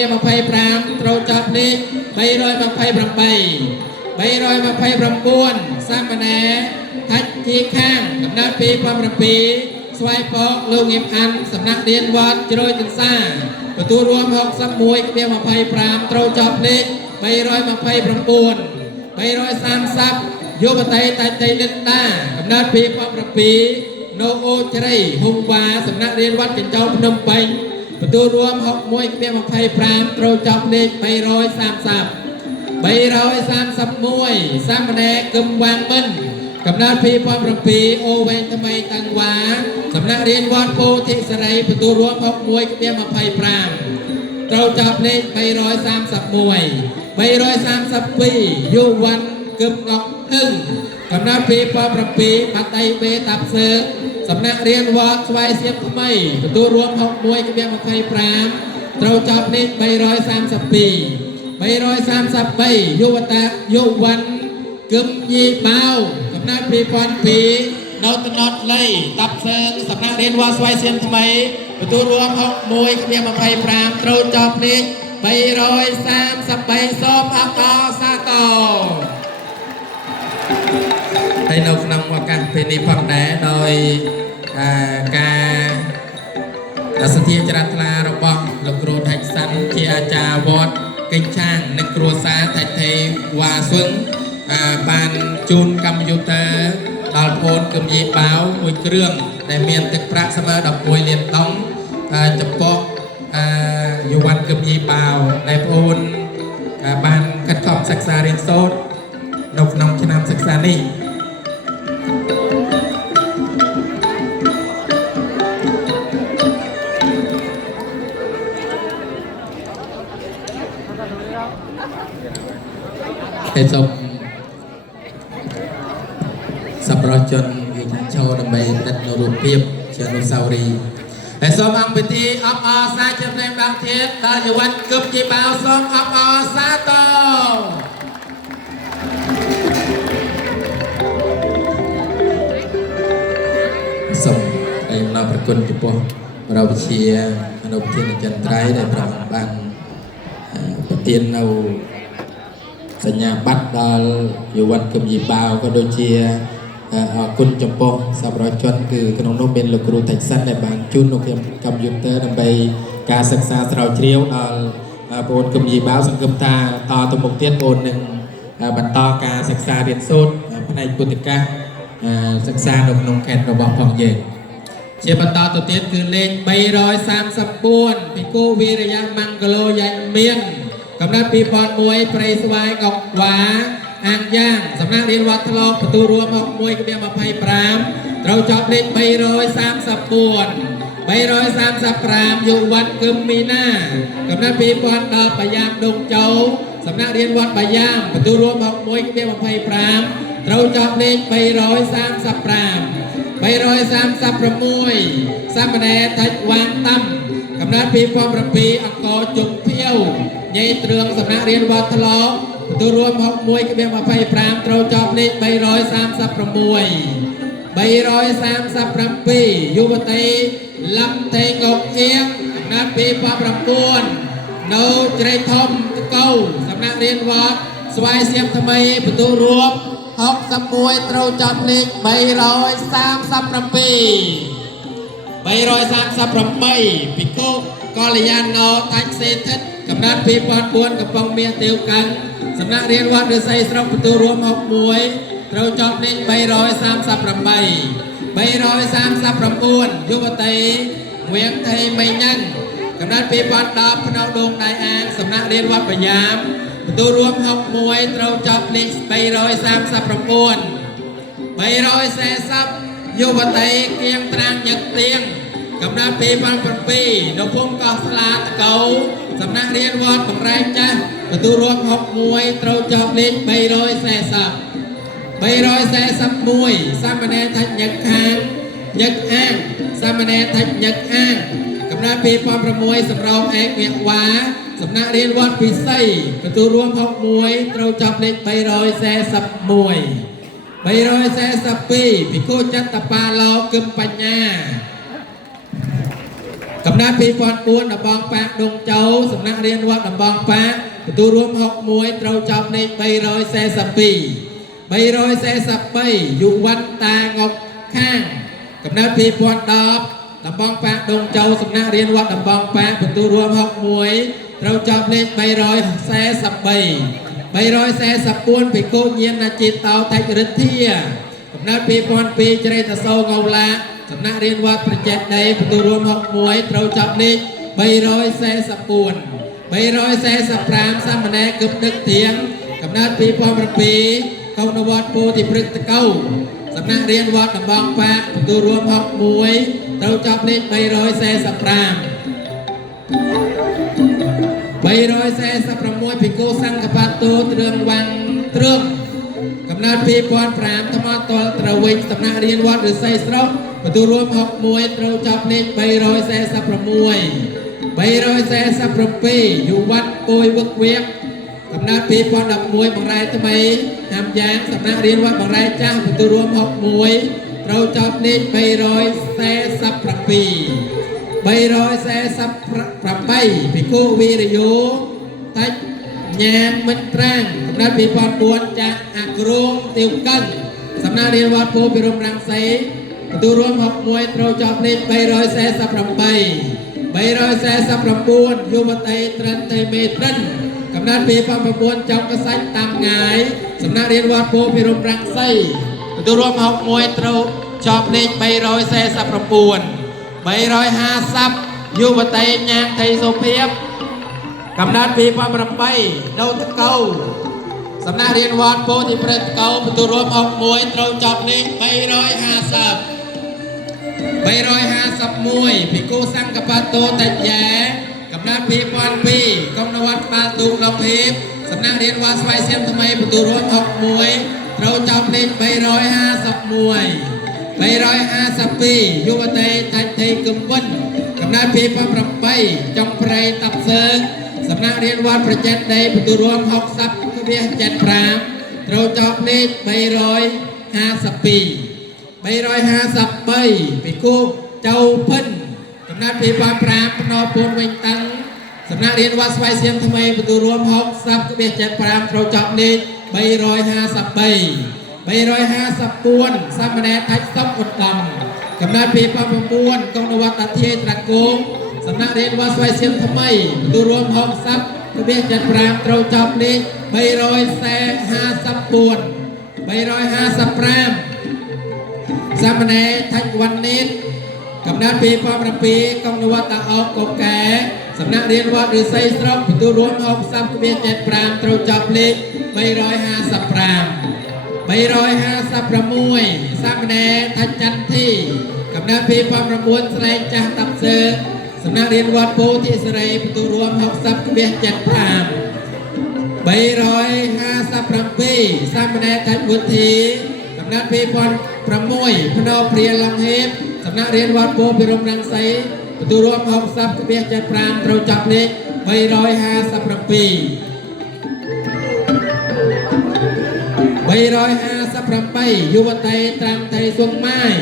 61/25ត្រូវចប់លេខ328 329សាមណេរថាច់ជាខាងកំណើត2007ស្វាយពកលោកងៀមអានសំណាក់រៀនវត្តជ្រោយទន្សាទទួលរួម61/25ត្រូវចប់លេខ329 330យុវតីតាច់តេលិនដាកំណើត2007នៅអូជ្រៃហុងវ៉ាសំណាក់រៀនវត្តកញ្ចោភ្នំពេញទទួលរួម61/25ត្រូវចប់លេខ330 331សាមណេរគឹមវាងមិនកំណើត2007អូវែងថ្មីតាំងវ៉ាសំណាក់រៀនវត្តពោធិសេរីទទួលរួម61/25ត្រូវចប់លេខ331 332យុវ័នគឹមងក់ហឹងកំណើត2007បាត់ដៃបេតាប់សើសំណាក់រៀនវត្តស្វាយសៀមថ្មីទទួលរួម61/25ត្រូវចប់លេខ332 333យុវតាយុវ័នគឹមយីបាវកំណើត2002នៅតំណត់លៃតាប់សើសំណាក់រៀនវត្តស្វាយសៀមថ្មីទទួលរួម61/25ត្រូវចប់លេខ333សូមអបអរសាទរហើយនៅក្នុងឱកាសពេលនេះផងដែរដោយការសន្ធាជ្រះថ្លារបស់លោកគ្រូថៃសាន់ជាអាចារ្យវត្តកិច្ចឆាងនិងគ្រួសារថៃទេវ៉ាស្វឹងបានជូនកម្មយុទ្ធដល់ប្អូនគឹមយីបាវមួយគ្រឿងដែលមានទឹកប្រាក់ស្មើ11លានដុល្លារចំពោះយុវ័នគឹមយីបាវដែលប្អូនបានខិតខំសិក្សារៀនសូត្រនៅក្នុងឆ្នាំសិក្សានេះ ให้สมสับรจนวิชาโชว์ดำเนินดัดนรูปเพียบเชิญนุสาวรีให้สมอังพิธีอับอาสาจำแรงบางเทศตาอยู่วันกึบจีบาวสมอับอาสาโตสมไอ้นาประกุลจุปเราเชียร์เราเชียร์ในจันทรายได้ประมาณบางปฏิทินเราสัญญาบัตรดอลอยู่วันกึมยีบาวก็โดยเชียคุณจมปองสับรจนคือขนมนมเป็นลูกครูไทยสั้นในบางจุนนกคอมพิวเตอร์นำไปการศึกษาเราเชี่ยวโอนกึมยีบาวสังคมตาต่อตัวมุกเตี้ยโอนหนึ่งบรรทอการศึกษาเรียนโซดภายในปุติกาศึกษาหนุ่มนงแคนระบบพองเย็นเชียร์บรรทอตัวเตี้ยคือเลขใบร้อย30บ้วนพิโกวีระยะมังกโลยันเมียนกำนันปีปอนมวยไพรสวายออกหวาอ่างย่างสำนักเรียนวัดทะลอกประตูรวมออกมวยกระเบียงมาไพ่ปรามเราจอบเลขใบร้อย30บ้วนใบร้อย30ปรามอยู่วัดกึมมีหน้ากำนันปีปอนดอกปยามดงเจ้าสำนักเรียนวัดปยามประตูรวมออกมวยกระเบียงมาไพ่ปรามเราจอบเลขใบร้อย30ปรามใบร้อย30ประมวยสามเณรทัดวางตั้มกำนันปีปอนประปีอังกอจุกเที่ยวใหญ่เตรืองสำนักเรียนวัดทะลอกตัวรวม6มวยกระเบียงมาไพ่ปรามเราจอบเลขใบร้อย30ประมวยใบร้อย30ประปียุวตีลำเทงอกเอียงนัดปีปประมวลโนเจริญทมตะเก้าสำนักเรียนวัดสวายเสียมทำไมประตูรวม6มวยเราจอบเลขใบร้อย30ประปีใบร้อย30ประปีปิโก้กอลยานโนทักเซทัดกับนัดปีปอนบวนกับปองเมียเตียวกันสำนักเรียนวัดเดือดใส่สระประตูรวม6มวยเราจอบเลขใบร้อย30ประปีใบร้อย30ประมวลยุวตีเวียงไทยไม่ยั่งกับนัดปีปอนดาบพนาวดงนายอ่างสำนักเรียนวัดปยามประตูรวม6มวยเราจอบเลขใบร้อย30ประมวลใบร้อย40ยุวตีเกียงตรังยักเตียงกำนันปีปอนประปีดอกพงกอสลาตะเกาสำนักเรียนวัดบางแรงจ้าประตูรวม6มวยเราจอบเลขใบร้อย40ใบร้อย40มวยสามเณรทัดยักค้างยักอ้างสามเณรทัดยักอ้างกำนันปีปอนประมวยสำรองเอกเวียงวาสำนักเรียนวัดปีไส้ประตูรวม6มวยเราจอบเลขใบร้อย40มวยใบร้อย40ปีพิโคจัตตปาลอกึมปัญญากำนันปีปอนปูนดำบองปากดงเจ้าสำนักเรียนวัดดำบองปากประตูรวม6มวยเราจอบเลขใบร้อย40ปีใบร้อย40ปีอยู่วัดตางอกข้างกำนันปีปอนดอบดำบองปากดงเจ้าสำนักเรียนวัดดำบองปากประตูรวม6มวยเราจอบเลขใบร้อย40ปีใบร้อย40ปูนปีโกเยียนนาจิตเตาไทยฤทธิ์เทียกำนันปีปอนปีเจริญตะโซเงาละสำนักเรียนวัดประจักษ์ในประตูรวม6มวยเราจับเลขใบร้อย40ปูนใบร้อย40ปรามสามเณรกึบดึกเถียงกำนันปีปอนประปีกองนวัดโพธิพฤกษ์ตะเก้าสำนักเรียนวัดดำบองปะประตูรวม6มวยเราจับเลขใบร้อย40ปรามใบร้อย40ประมวยพิโกสังกปาโตเตรืองวังเตรืองกำนันปีปอนปรามธรรมะตอตระเวงสำนักเรียนวัดหรือไซสระประตูรวม6มวยเราจับเลขใบร้อย40ประมวยใบร้อย40ประปีอยู่วัดโปยบึกเวียกกำนันปีปอนดับมวยบางรายทำไมทำยางสำนักเรียนวัดบางรายจ้าประตูรวม6มวยเราจับเลขใบร้อย40ประปีใบร้อย40ประปีพิโกวีรโยทัดแยมมันแตรงกำนันปีปอนบวนจากอักโรงเตียวกันสำนักเรียนวัดโพพิรมรังสีประตูรวม6มวยเราจับเลขใบร้อย40ประปีใบร้อย40ประปูนยุวตีตรันไทเมตรันกำนันปีปอนประบวนเจ้ากษัตริย์ตามงายสำนักเรียนวัดโพพิรมรังสีประตูรวม6มวยเราจับเลขใบร้อย40ประปูนใบร้อย50ยุวตีญางไทยโซเพียบกำนันปีปอนประปีเราตะเก้า សំណាក់រៀនវត្តពោធិព្រឹទ្ធកោបន្ទូរួម61ត្រូវចប់នេះ351ភិក្ខុសង្ឃបតោតយាកំណត់2002កុំនវត្តបាលទូកឡុកហេបសំណាក់រៀនវត្តស្វាយសៀមថ្មីបន្ទូរួម61ត្រូវចប់នេះ352យុវតីតាច់ថៃគំវិនកំណត់2008ចុងប្រៃតាប់សើងសំណាក់រៀនវត្តប្រជិតដីបន្ទូរួម60វា75ត្រូវចប់នេះ352ភិក្ខុចៅភិនកំណត់2005ភ្នោពូនវិញតាំងសំណាក់រៀនវត្តស្វាយសៀមថ្មីបន្ទូរួម60វា75ត្រូវចប់នេះ354សាមណេរថាច់សុកឧត្តមកំណត់2009កុងនវត្តតាធាត្រកងសំណាក់រៀនវត្តស្វាយសៀមថ្មីបន្ទូរួម60វា75ត្រូវចប់នេះ355សាមណេរថាច់វណ្ណិតកំណត់2007កុងនវត្តតាអុកកកែសំណាក់រៀនវត្តឫស្សីស្រុកបន្ទូរួម60វា75ត្រូវចប់លេខ356សាមណេរថាច់ចន្ទធីកំណត់2009ស្លែងចាស់តាប់សើសំណាក់រៀនវត្តពោធិសេរីបន្ទូរួម60វា75 357សាមណេរថាច់វុធីកំណត់2006ភ្នោព្រាឡងហេបសំណាក់រៀនវត្តពោពិរមរង្សីបន្ទូរួម60វា75ត្រូវចាប់លេខ357យុវតីត្រាំថៃសុងម៉ាយ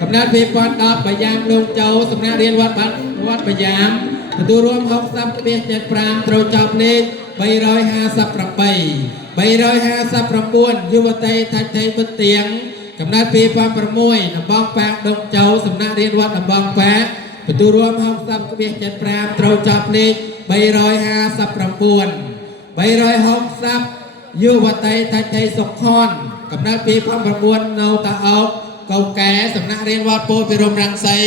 កំណត់2010បយ៉ាមលងចៅសំណាក់រៀនវត្តបាត់វត្តបយ៉ាមបន្ទូរួម60វា75ត្រូវចាប់លេខ359យុវតីថាច់ថៃបិទទៀងកំណត់2006តំបងប៉ាដងចៅសំណាក់រៀនវត្តតំបងប៉ាបន្ទូរួម60វា75ត្រូវចាប់លេខ360យុវតីថាច់ថៃសុខនកំណត់2009នៅតាអុកកៅកែសំណាក់រៀនវត្តពោពិរមរង្សី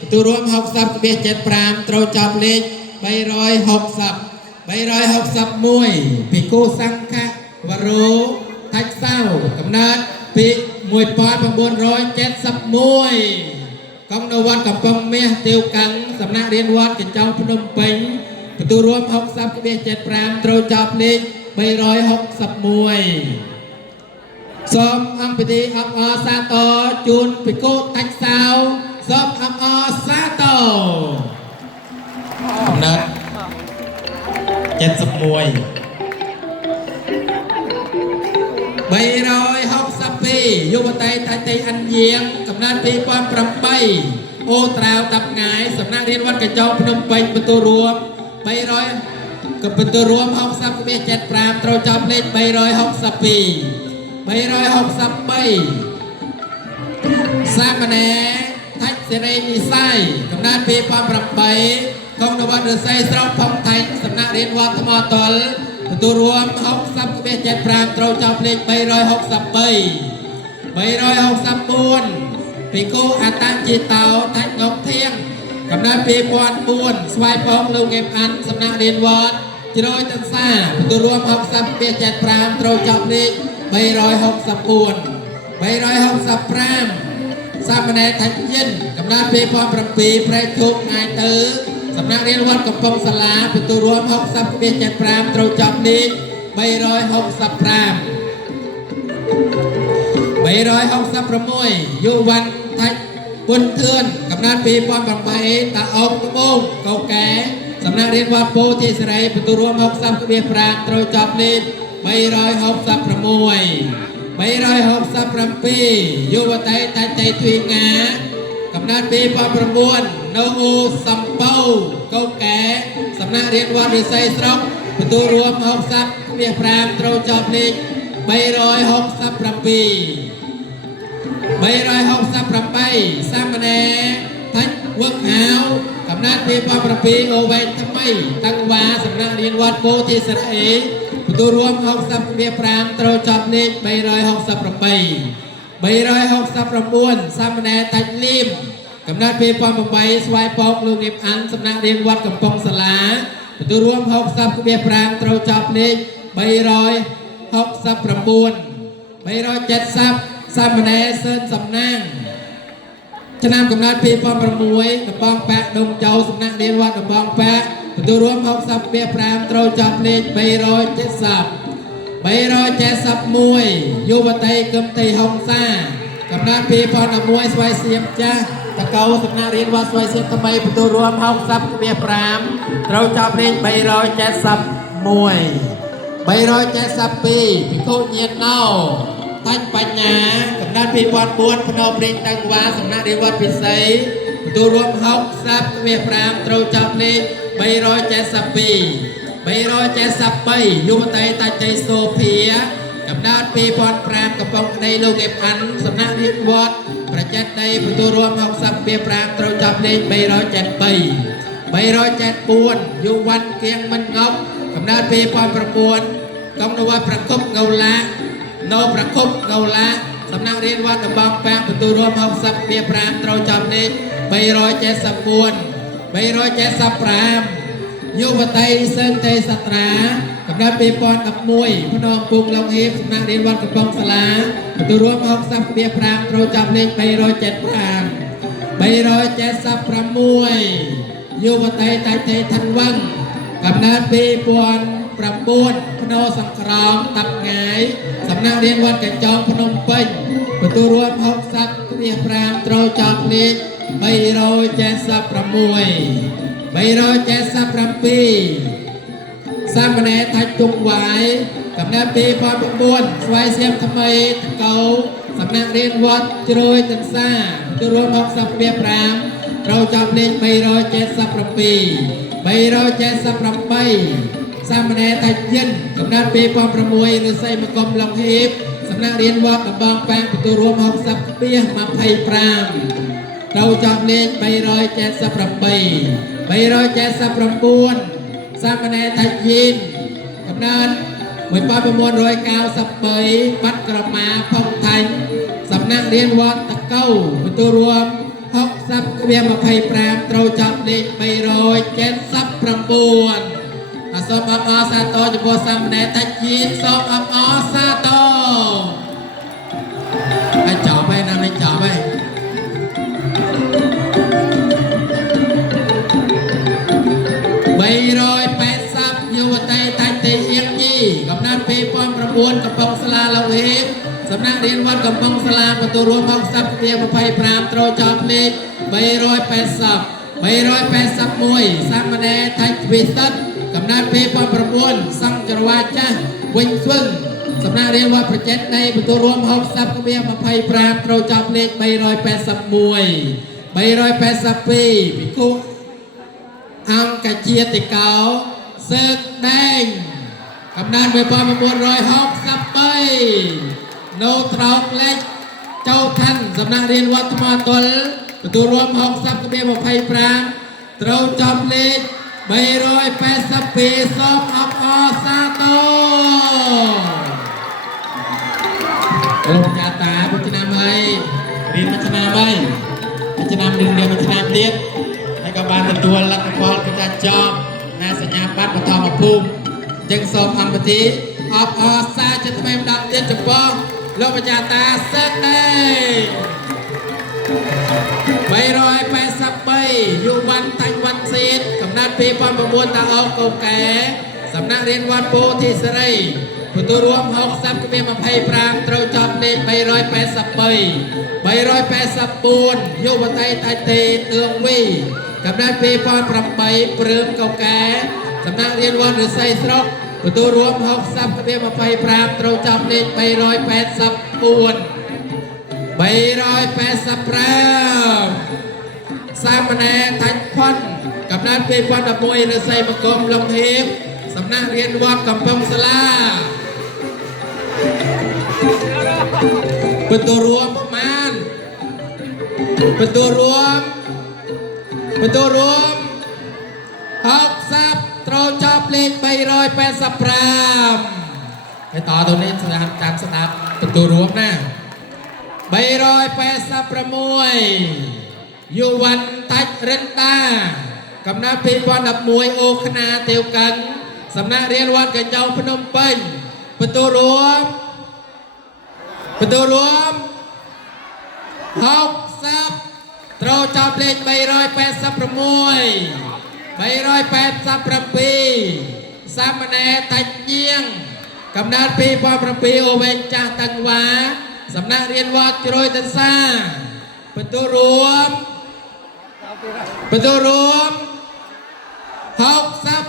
បន្ទូរួម60វា75ត្រូវចាប់លេខ361ភិក្ខុសង្ឃវរោថាច់សៅកំណត់1971កុងនៅវត្តកំពង់មាសទាវកាំងសំណាក់រៀនវត្តកញ្ចោភ្នំពេញបន្ទូរួម60វា75ត្រូវចប់លេខ361សូមអង្គពិធីអបអរសាទរជូនភិក្ខុតាច់សៅសូមអបអរសាទរកំណត់71 362យុវតីតាច់ថៃអាន់យាងកំណត់2008អូត្រាវតាប់ងាយសំណាក់រៀនវត្តកញ្ចោភ្នំពេញបន្ទូរួម300ក៏បន្ទូរួម60វា75ត្រូវចាប់លេខ362 សាមណេរថាច់សេរីនិស័យកំណត់2008កុងនវត្តឫស្សីស្រុកផុងថៃសំណាក់រៀនវត្តថ្មតលបន្ទូរួម60វា75ត្រូវចាប់លេខ363 ភិក្ខុអតញ្ជិតោថាច់ងប់ធៀងកំណត់2004ស្វាយផងលោកងេបអានសំណាក់រៀនវត្តជ្រោយតន្សាបន្ទូរួម60វា75ត្រូវចាប់លេខ364សាមណេរថាច់យិនកំណត់2007ប្រែធូបថ្ងៃទៅសំណាក់រៀនវត្តកំពង់សាលាបន្ទូរួម60វា75ត្រូវចាប់លេខ366យុវ័នថាច់ពុនធឿនកំណត់2008តាអុកត្បូងកៅកែសំណាក់រៀនវត្តពោធិសេរីបន្ទូរួម60វា5ត្រូវចាប់លេខ367យុវតីតាច់ថៃទ្វីងាកំណត់2009នៅអូសំបៅកៅកែសំណាក់រៀនវត្តឫស្សីស្រុកបន្ទូរួម60វា5ត្រូវចាប់លេខ368សាមណេរថាច់វឹកហៅកំណត់2007អូវែងថ្មីតាំងវ៉ាសំណាក់រៀនវត្តពោធិសេរីបន្ទូរួម60វា5ត្រូវចាប់លេខ368សាមណេរតាច់លីមកំណត់2008ស្វាយពកលោកងៀបអានសំណាក់រៀនវត្តកំពង់សាលាបន្ទូរួម60វា5ត្រូវចាប់លេខ369 369 370 សាមណេរសឿនសំណាងឆ្នាំកំណត់2006តំបងប៉ាក់ដុំចៅសំណាក់រៀនវត្តតំបងប៉ាក់ទទួលរួម65ត្រូវចាប់លេខ370 371យុវតីកឹមតីហុងសាកំណត់2011ស្វាយសៀមចាស់តកៅសំណាក់រៀនវត្តស្វាយសៀមថ្មីទទួលរួម65ត្រូវចាប់លេខ371 372ភិក្ខុញាតិណោតាញ់បញ្ញាកំណត់2004ភ្នោព្រេងតាំងវ៉ាសំណាក់រៀនវត្តពិសីទទួលរួម65ត្រូវចាប់លេខ372 373យុវតីតាច់ជ័យសូភាកំណត់2005កំប៉ុងក្តីលោកអេបអាន់សំណាក់រៀនវត្តប្រជាដីទទួលរួម65ត្រូវចាប់លេខ373 374យុវ័នគៀងមិនងប់កំណត់2009កំណវត្តប្រកបងៅឡានៅប្រកបងៅឡាសំណាក់រៀនវត្តតំបងប៉ាំងទទួលរួម65ត្រូវចាប់លេខ374 375យុវតីសិនទេសត្រាកំណត់2011ភ្នំពុងឡុងហៀបសំណាក់រៀនវត្តកំពង់សាលាទទួលរួម65ត្រូវចាប់លេខ375 376យុវតីតាច់ទេឋានវឹងកំណត់2009ភ្នោសង្ក្រមតាប់ងាយសំណាក់រៀនវត្តកញ្ចងភ្នំពេញទទួលរួម65ត្រូវចាប់លេខ376 377សាមណេរថាច់ទុកវាយកំណត់2009ស្វាយសៀមថ្មីតកៅសំណាក់រៀនវត្តជ្រោយទន្សាទទួលរួម65ត្រូវចាប់លេខ377 378សាមណេរថាច់យិនកំណត់2006ឫស្សីមកុំឡុងហៀបសំណាក់រៀនវត្តតំបងប៉ាំងទទួលរួម65ត្រូវចាប់លេខ378 379សាមណេរថាច់យីនកំណត់1993បាត់ក្រមាផុងថាញ់សំណាក់រៀនវត្តតកៅទទួលរួម6025ត្រូវចាប់លេខ379សូមអបអរសាទរចំពោះសាមណេរថាច់យីនសូមអបអរសាទរហើយចប់ហើយណានេះចប់ហើយ380យុវតីតាច់ទេអៀងជីកំណត់2009កំប៉ុងសាលាឡុងហេបសំណាក់រៀនវត្តកំប៉ុងសាលាទទួលរួម65ត្រូវចាប់លេខ380 381សាមណេរថាច់វិសិទ្ធកំណត់2009សង្ឃចរវាចាស់វិញស្វឹងសំណាក់រៀនវត្តប្រជាដីទទួលរួម60ត្រូវចាប់លេខ381 382ភិក្ខុអង្គជាតិកោសើកដែងកំណត់1963នៅត្រោកលេខចូលឋានសំណាក់រៀនវត្តថ្មតលទទួលរួម60ត្រូវចាប់លេខ382សូមអបអរសាទរលោកចាតាពុទ្ធនាមហើយរៀនមួយឆ្នាំហើយឆ្នាំនឹងរៀនមួយឆ្នាំទៀតហើយក៏បានទទួលលទ្ធផលគឺការចប់ណាសញ្ញាបត្របឋមភូមិអញ្ចឹងសូមអង្គពិធីអបអរសាជាថ្មីម្ដងទៀតចំពោះលោកបញ្ញាតាសិទ្ធទេ383យុវ័នតាញ់វត្តសៀតកំណត់2009តាអោកូកែសំណាក់រៀនវត្តពោធិសេរីទទួលរួម60ត្រូវចាប់លេខ383 384យុវតីតាច់ទេទឿងវីកំណត់2008ព្រឹងកូកែសំណាក់រៀនវត្តឫស្សីស្រុកទទួលរួម60ត្រូវចាប់លេខ384 385សាមណេរថាច់ផុនកំណត់2011ឫស្សីមកុំឡុងហៀបសំណាក់រៀនវត្តកំពង់សាលាទទួលរួមប្រមាណទទួលរួម60ត្រូវចាប់លេខ385ហើយតទៅនេះស្ដាប់តាមស្ដាប់ទទួលរួមណា386យុវ័នតាច់រិនដាកំណត់2011អូខ្នាទេវកិនសំណាក់រៀនវត្តកញ្ចោភ្នំពេញ បន្ទូរួម60ត្រូវចាប់លេខ386 សាមណេរតាច់ញៀងកំណើត2007អូវែងចាស់តឹងវ៉ាសំណាក់រៀនវត្តជ្រោយទន្សាបន្ទូរួម60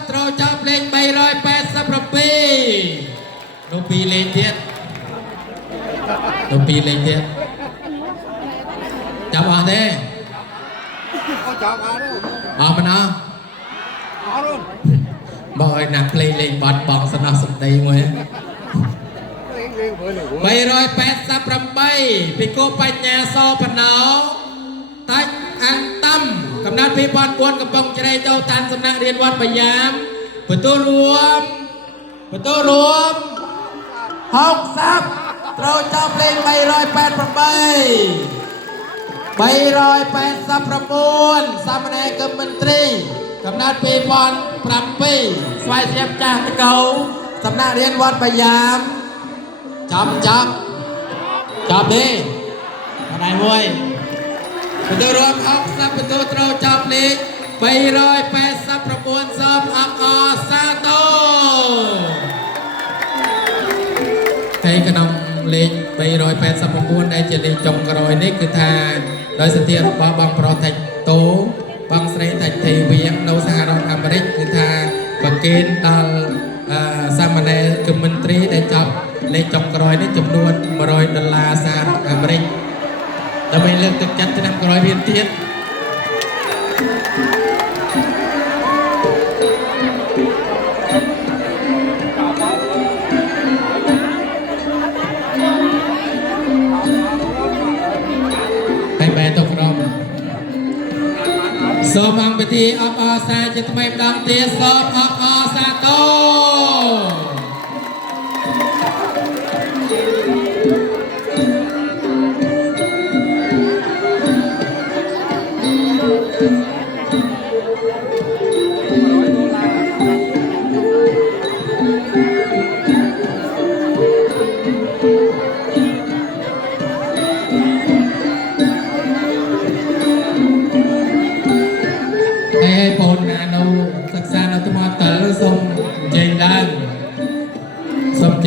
ត្រូវចាប់លេខ387នោះពីរលេខទៀតចាប់អស់ទេអស់មិនអស់បើឲ្យណាក់លេងបាត់បងសំណោះសំដីមួយ388ពីគោបញ្ញាសបណោតាច់អាំងតំកំណត់2004កំពង់ជ្រែកចូលតាមសំណាក់រៀនវត្តបយ៉ាមបន្ទូរួម60ត្រូវចាប់លេខ388 សាមណេរកឹមមន្ត្រីកំណត់2007ស្វាយស្រាប់ចាស់តកោសំណាក់រៀនវត្តបយ៉ាមចាប់ទេអត់ឯមួយបន្ទូរួម60បន្ទូត្រូវចាប់លេខ389សូមអបអរសាទរហើយក្នុងលេខ389ដែលជាលេខចុងក្រោយនេះគឺថាដោយសទ្ធារបស់បងប្រុសថៃតូបងស្រីថៃធីវៀងនៅសហរដ្ឋអាមេរិកគឺថាបង្កេនដល់សាមណេរគមន្ត្រីដែលចាប់លេខចុងក្រោយនេះចំនួន$100សហរដ្ឋអាមេរិកដើម្បីលើកទឹកចិត្តឆ្នាំក្រោយរៀនទៀតសូមអង្គពិធីអបអរសាជាថ្មីម្ដងទៀតសូមអបអរសាទរ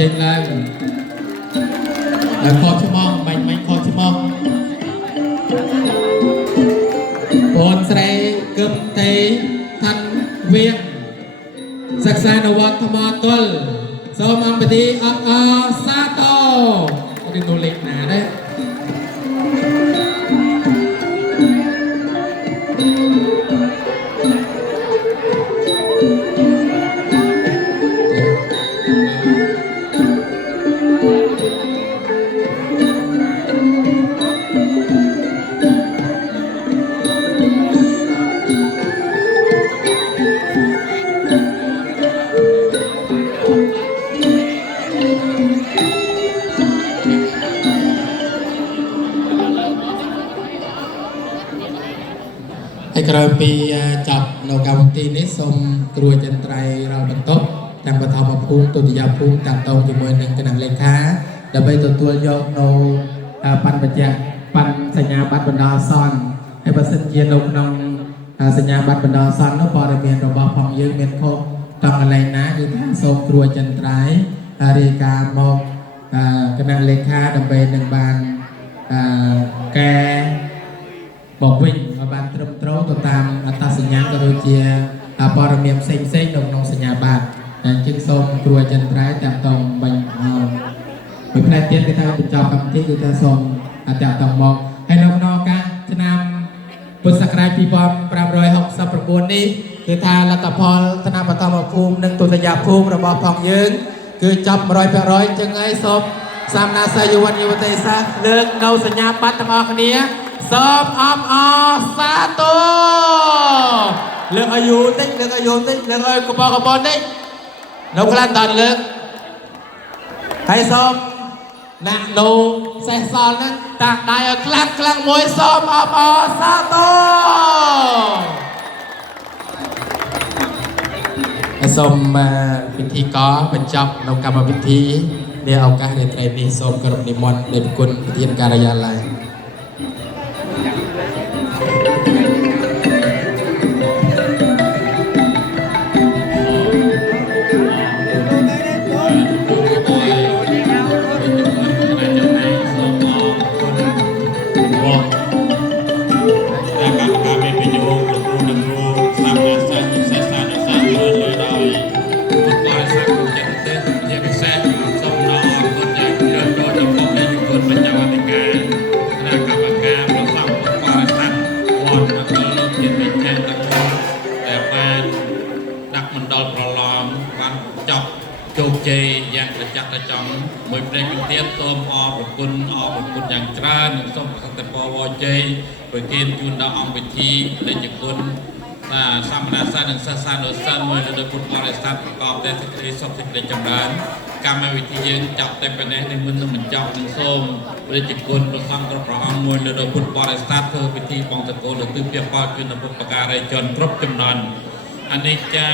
ចេញឡើងហើយខកឆ្មោះបាញ់ខកឆ្មោះបងស្រីគឹមទេថាន់វៀងសិក្សានៅវត្តថ្មទល់សូមអង្គពិធីអបអរសាទរនេះនោះលេខណាដែរក្រោយពីចាប់នៅកម្មវិធីនេះសូមគ្រួចន្ទ្រៃរាល់បន្ទប់ទាំងបឋមភូមិទុតិយភូមិតាក់ទងជាមួយនឹងគណៈលេខាដើម្បីទទួលយកនៅបណ្ឌសញ្ញាបត្របណ្ដោះអាសន្នហើយបើសិនជានៅក្នុងសញ្ញាបត្របណ្ដោះអាសន្ននោះព័ត៌មានរបស់ផងយើងមានខុសតង់កន្លែងណាគឺថាសូមគ្រួចន្ទ្រៃរាយការណ៍មកគណៈលេខាដើម្បីនឹងបានកែបកវិញឲ្យបានត្រឹមត្រូវទៅតាមអត្តសញ្ញាណក៏ដូចជាព័ត៌មានផ្សេងៗនៅក្នុងសញ្ញាបត្រអញ្ចឹងសូមគ្រួចន្ទ្រៃតាក់ទងបាញ់មួយផ្នែកទៀតគឺថាបញ្ចប់កម្មវិធីគឺថាសូមតាក់ទងមកហើយនៅក្នុងឱកាសឆ្នាំពុទ្ធសករាជ2569នេះគឺថាលទ្ធផលថ្នាក់បឋមភូមិនិងទុតិយភូមិរបស់ផងយើងគឺចាប់ 100% អញ្ចឹងហើយសូមសាមណាសិស្សយុវជនយុវតីសាស្ត្រលើកនៅសញ្ញាបត្រទាំងអស់គ្នាសូមអបអរសាទរលើកអាយុតិចលើកឲ្យកបតិចនៅខ្លះដល់លើកហើយសូមណាក់នៅសេះសល់ហ្នឹងតាក់ដៃឲ្យខ្លាំងមួយសូមអបអរសាទរ សូមពិធីក៏បញ្ចប់នៅកម្មវិធីនាឱកាសរាត្រីនេះសូមគោរពនិមន្តដោយគុណប្រធានការិយាល័យ ជោគជ័យយ៉ាងប្រចាំប្រចាំមួយព្រេងទៀតសូមអរគុណយ៉ាងច្រើននិងសូមប្រសិទ្ធពរវជ័យប្រទានជូនដល់អង្គពិធីនៃជគុណសម្មាសានិងសាសានុសិស្សមួយលើពុទ្ធបរិស័ទប្រកបដោយសេចក្តីសុខសេចក្តីចម្រើនកម្មវិធីយើងចាប់តែប៉ុណ្ណេះនឹងមិនបញ្ចប់នឹងសូមព្រះជគុណព្រះសង្ឃគ្រប់ព្រះអង្គមួយលើពុទ្ធបរិស័ទធ្វើពិធីបងតកូលលើទិព្វផលជូនដល់ពុទ្ធបការីជនគ្រប់ចំនួន អនិច្ចា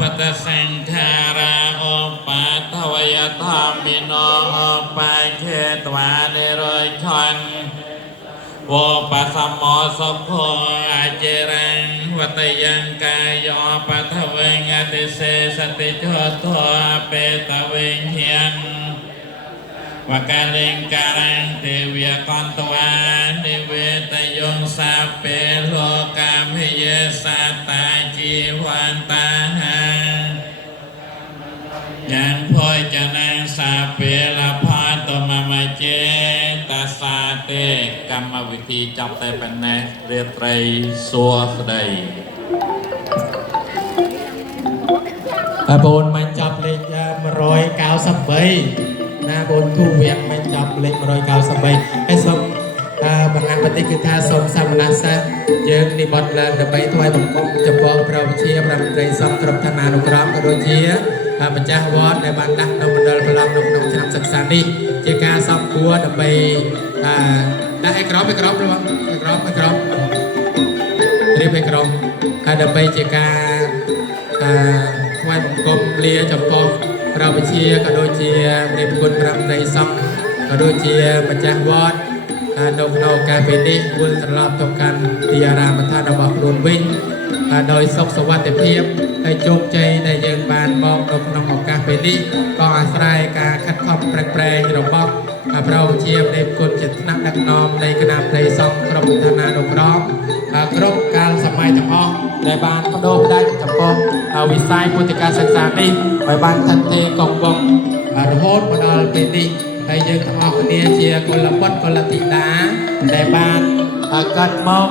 វតសង្ខារាអបាតវយធម្មិណោអបាយខេតវានិរយខនវបសមោសុខោអចិរាំងវតយ៉ាងកាយោបថវេងអតិសេសតិចតោបេតវេញហិន វកាលេងការังទេវកន្តវានិវេតយងសាពេលោកាមិយេសាតាជីវន្តាហាយ៉ាងភយចនាងសាពេលផាតមមចេតសាទេកម្មវិធីចាប់តែប៉ុណ្ណេះរាត្រីសួស្តី bốn mình chọc lịch rồi cao sập bấy na bốn thu viện mình chọc lịch rồi cao sập bấy cái xong bằng ăn bát cứ tha xong xong là sa dương đi bật là đập bấy thôi đồng công chụp bom pro chia làm cây xong chụp thằng nào đồng ram đôi chia mình cha vót để bạn đặt đồng mình đợi lòng đồng đồng chăm sạch sạch đi chia ca xong cua đập bấy đã ai crop luôn ai crop đi ai crop đập bấy chia ca ថ្វាយបង្គំលាចំពោះព្រះវិជាក៏ដូចជាព្រះគុណព្រះនៃសង្ឃក៏ដូចជាម្ចាស់វត្តនៅក្នុងឱកាសពេលនេះវិលត្រឡប់ទៅកាន់ទីអារាមដ្ឋានរបស់ខ្លួនវិញដោយសុខសុវត្ថិភាពហើយជោគជ័យដែលយើងបានមកនៅក្នុងឱកាសពេលនេះក៏អាស្រ័យការខិតខំប្រឹងប្រែងរបស់ព្រះវិជាព្រះគុណជាថ្នាក់ដឹកនាំនៃគណៈព្រះសង្ឃក្រុមឋានានុក្រមគ្រប់កាលសម័យទាំងអស់ដែលបានបដូរផ្ដាច់ចំពោះវិស័យពុទ្ធិកាសិក្សានេះឲ្យបានថិតថេរគង់វង្សរហូតមកដល់ពេលនេះហើយយើងទាំងអស់គ្នាជាកុលបុត្រកុលធីតាដែលបានកាត់មក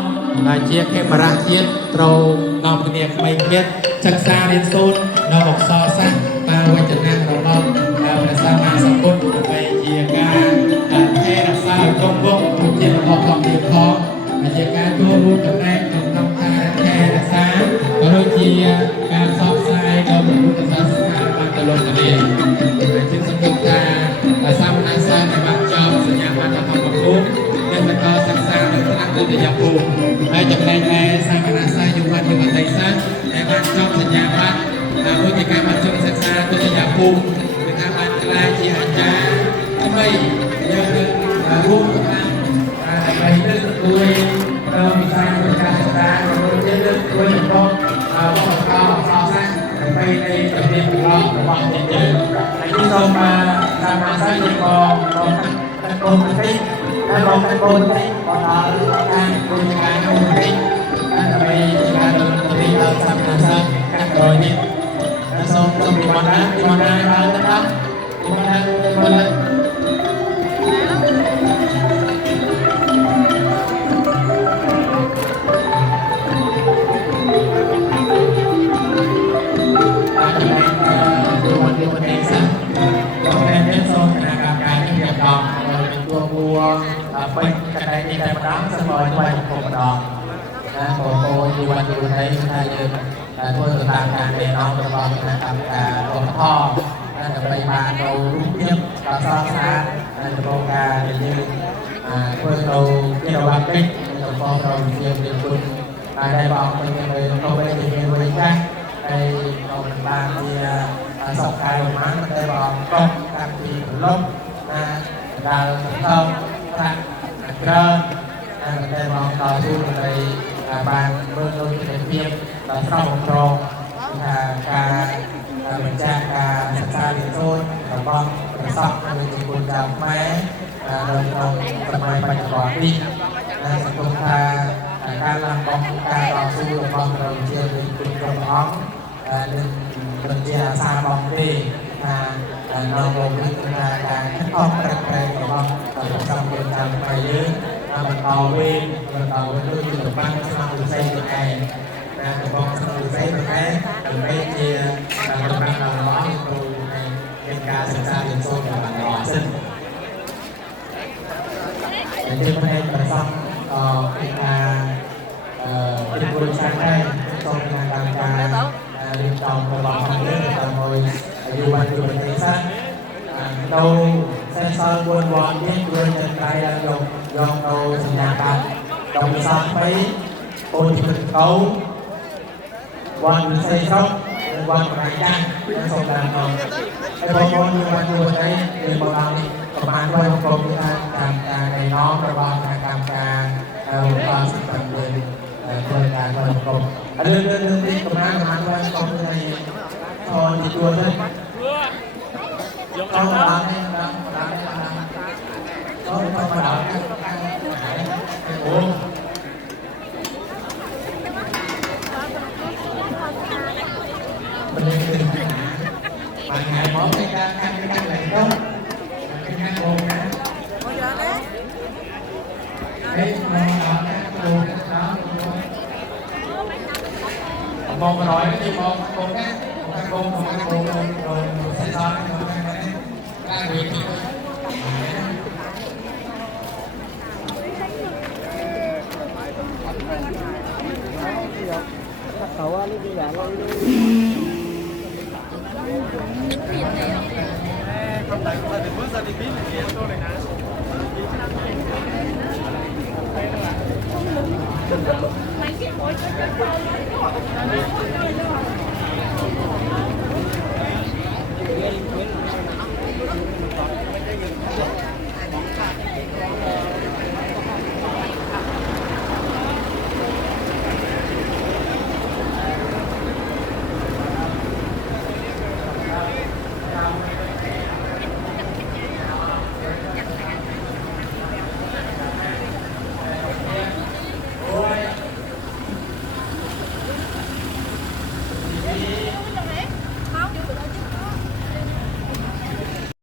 ជាខេមរៈជាតិត្រូវនាំគ្នាក្មេងទៀតសិក្សារៀនសូត្រនៅអក្សរសាស្ត្រតាមវចនៈរបស់ព្រះសម្មាសម្ពុទ្ធដើម្បីជាការថែរក្សាឲ្យគង់វង្សជារបស់ផងទៀតផងជាការចូលរួមចំណែកក្នុងការថែរក្សាក៏ដូចជាការផ្សព្វផ្សាយដល់ពុទ្ធសាសនាបានទៅលោកទៅនេះជាសង្ឃថាសាមណសាសនាបានចប់សញ្ញាបត្រធម្មភូមិនិងបន្តសិក្សានៅថ្នាក់វិទ្យាភូមិហើយចំណែកឯសាមណសាសយុវជនអតីតសាសដែលបានចប់សញ្ញាបត្រវិទ្យាមធ្យមសិក្សាវិទ្យាភូមិគឺថាបានក្លាយជាអាចារ្យដើម្បីយើងនឹងរួមកម្លាំងដើម្បីលើកស្ទួយเรามีสายบริการศึกษาเราจะเลือกตัวอย่างตรงผู้ปกครองสาวสร้างไปในประเทศเราระวังเยอะๆในที่เรามาทำมาสร้างยังกองเราตะโกนไปถ้าเราตะโกนไปพอเราการบริการเราไปนั่นไปการดำเนินการเราทำมาสร้างการโดยนี้เราส่งดีวันนั้นเรานะครับดีวันนั้นbên cạnh đây đi đây mà đón xin mời các bạn cùng đón cô như bạn như thấy ta như tôi được làm càng để nó được vào những làm cả đồ kho được bày bàn đồ tiếp và so xa đồ cả như tôi đồ cái đồ bạc kích đồ kho đồ nhiều điều quân đây vào bên người đồ bên thì người khác đây còn ba thì sọc cài của má mình đây vào công cam thì lông là thơm thang trơn mình đây vào tàu thu mình đây bàn luôn luôn cái phim là sau một tròn cả mình trang cả sẵn sàng để thôi và con xong mình chỉ buồn chào máy đồng đồng tầm mai bạch bỏ đi chúng taการlàm bóngการต่อสู้กับบอลเราเชียร์เป็นกลุ่มกระบอกเป็นเชียร์ซาบอลดีเราลงในการคัดออกแปลงกับบอลเราทำเป็นการไปเยอะมันต่อเว้นมันต่อเว้นด้วยจุดบ้านสนามดูใส่ตัวเองกับบอลสนามดูใส่ตัวเองถึงไม่เชียร์ตรงนั้นเราล้อดูในเป็นการศึกษาเรียนรู้กับมันล้อซึ่งอย่างที่ประเทศประซับเป็นการเป็นบริษัทได้ตรงงานการเรียนต่อระบบความเร็วต่อโดยอยู่วันอยู่ในสั้นเราเซ็นเซอร์บนวอลที่ด้วยจัดการยองเราสัญญาการเราสร้างไปโปรที่เป็นเขาวันใส่ช่องวันรายการและส่งการต่อไอ้บอลอยู่วันอยู่ในเรียนบอลเราประมาณร้อยกว่าที่การในน้องระบายการความสัมพันธ์โดยบริการโดยตรงเรื่องที่กำลังทำในกองในตอนที่ตัวนั้นต้องร้านให้ร้านต้องมาด่าโอ้มันเลยเป็นปัญหาบางงานมองในการไหนต้องเป็นงานโกงนะเฮ้ยมองเราเนี่ยดูนะครับมองร้อยไม่ได้มองโกงแค่โกงเส้นซ้อนได้ดีเขาว่าลูกอย่างเราดูThank you.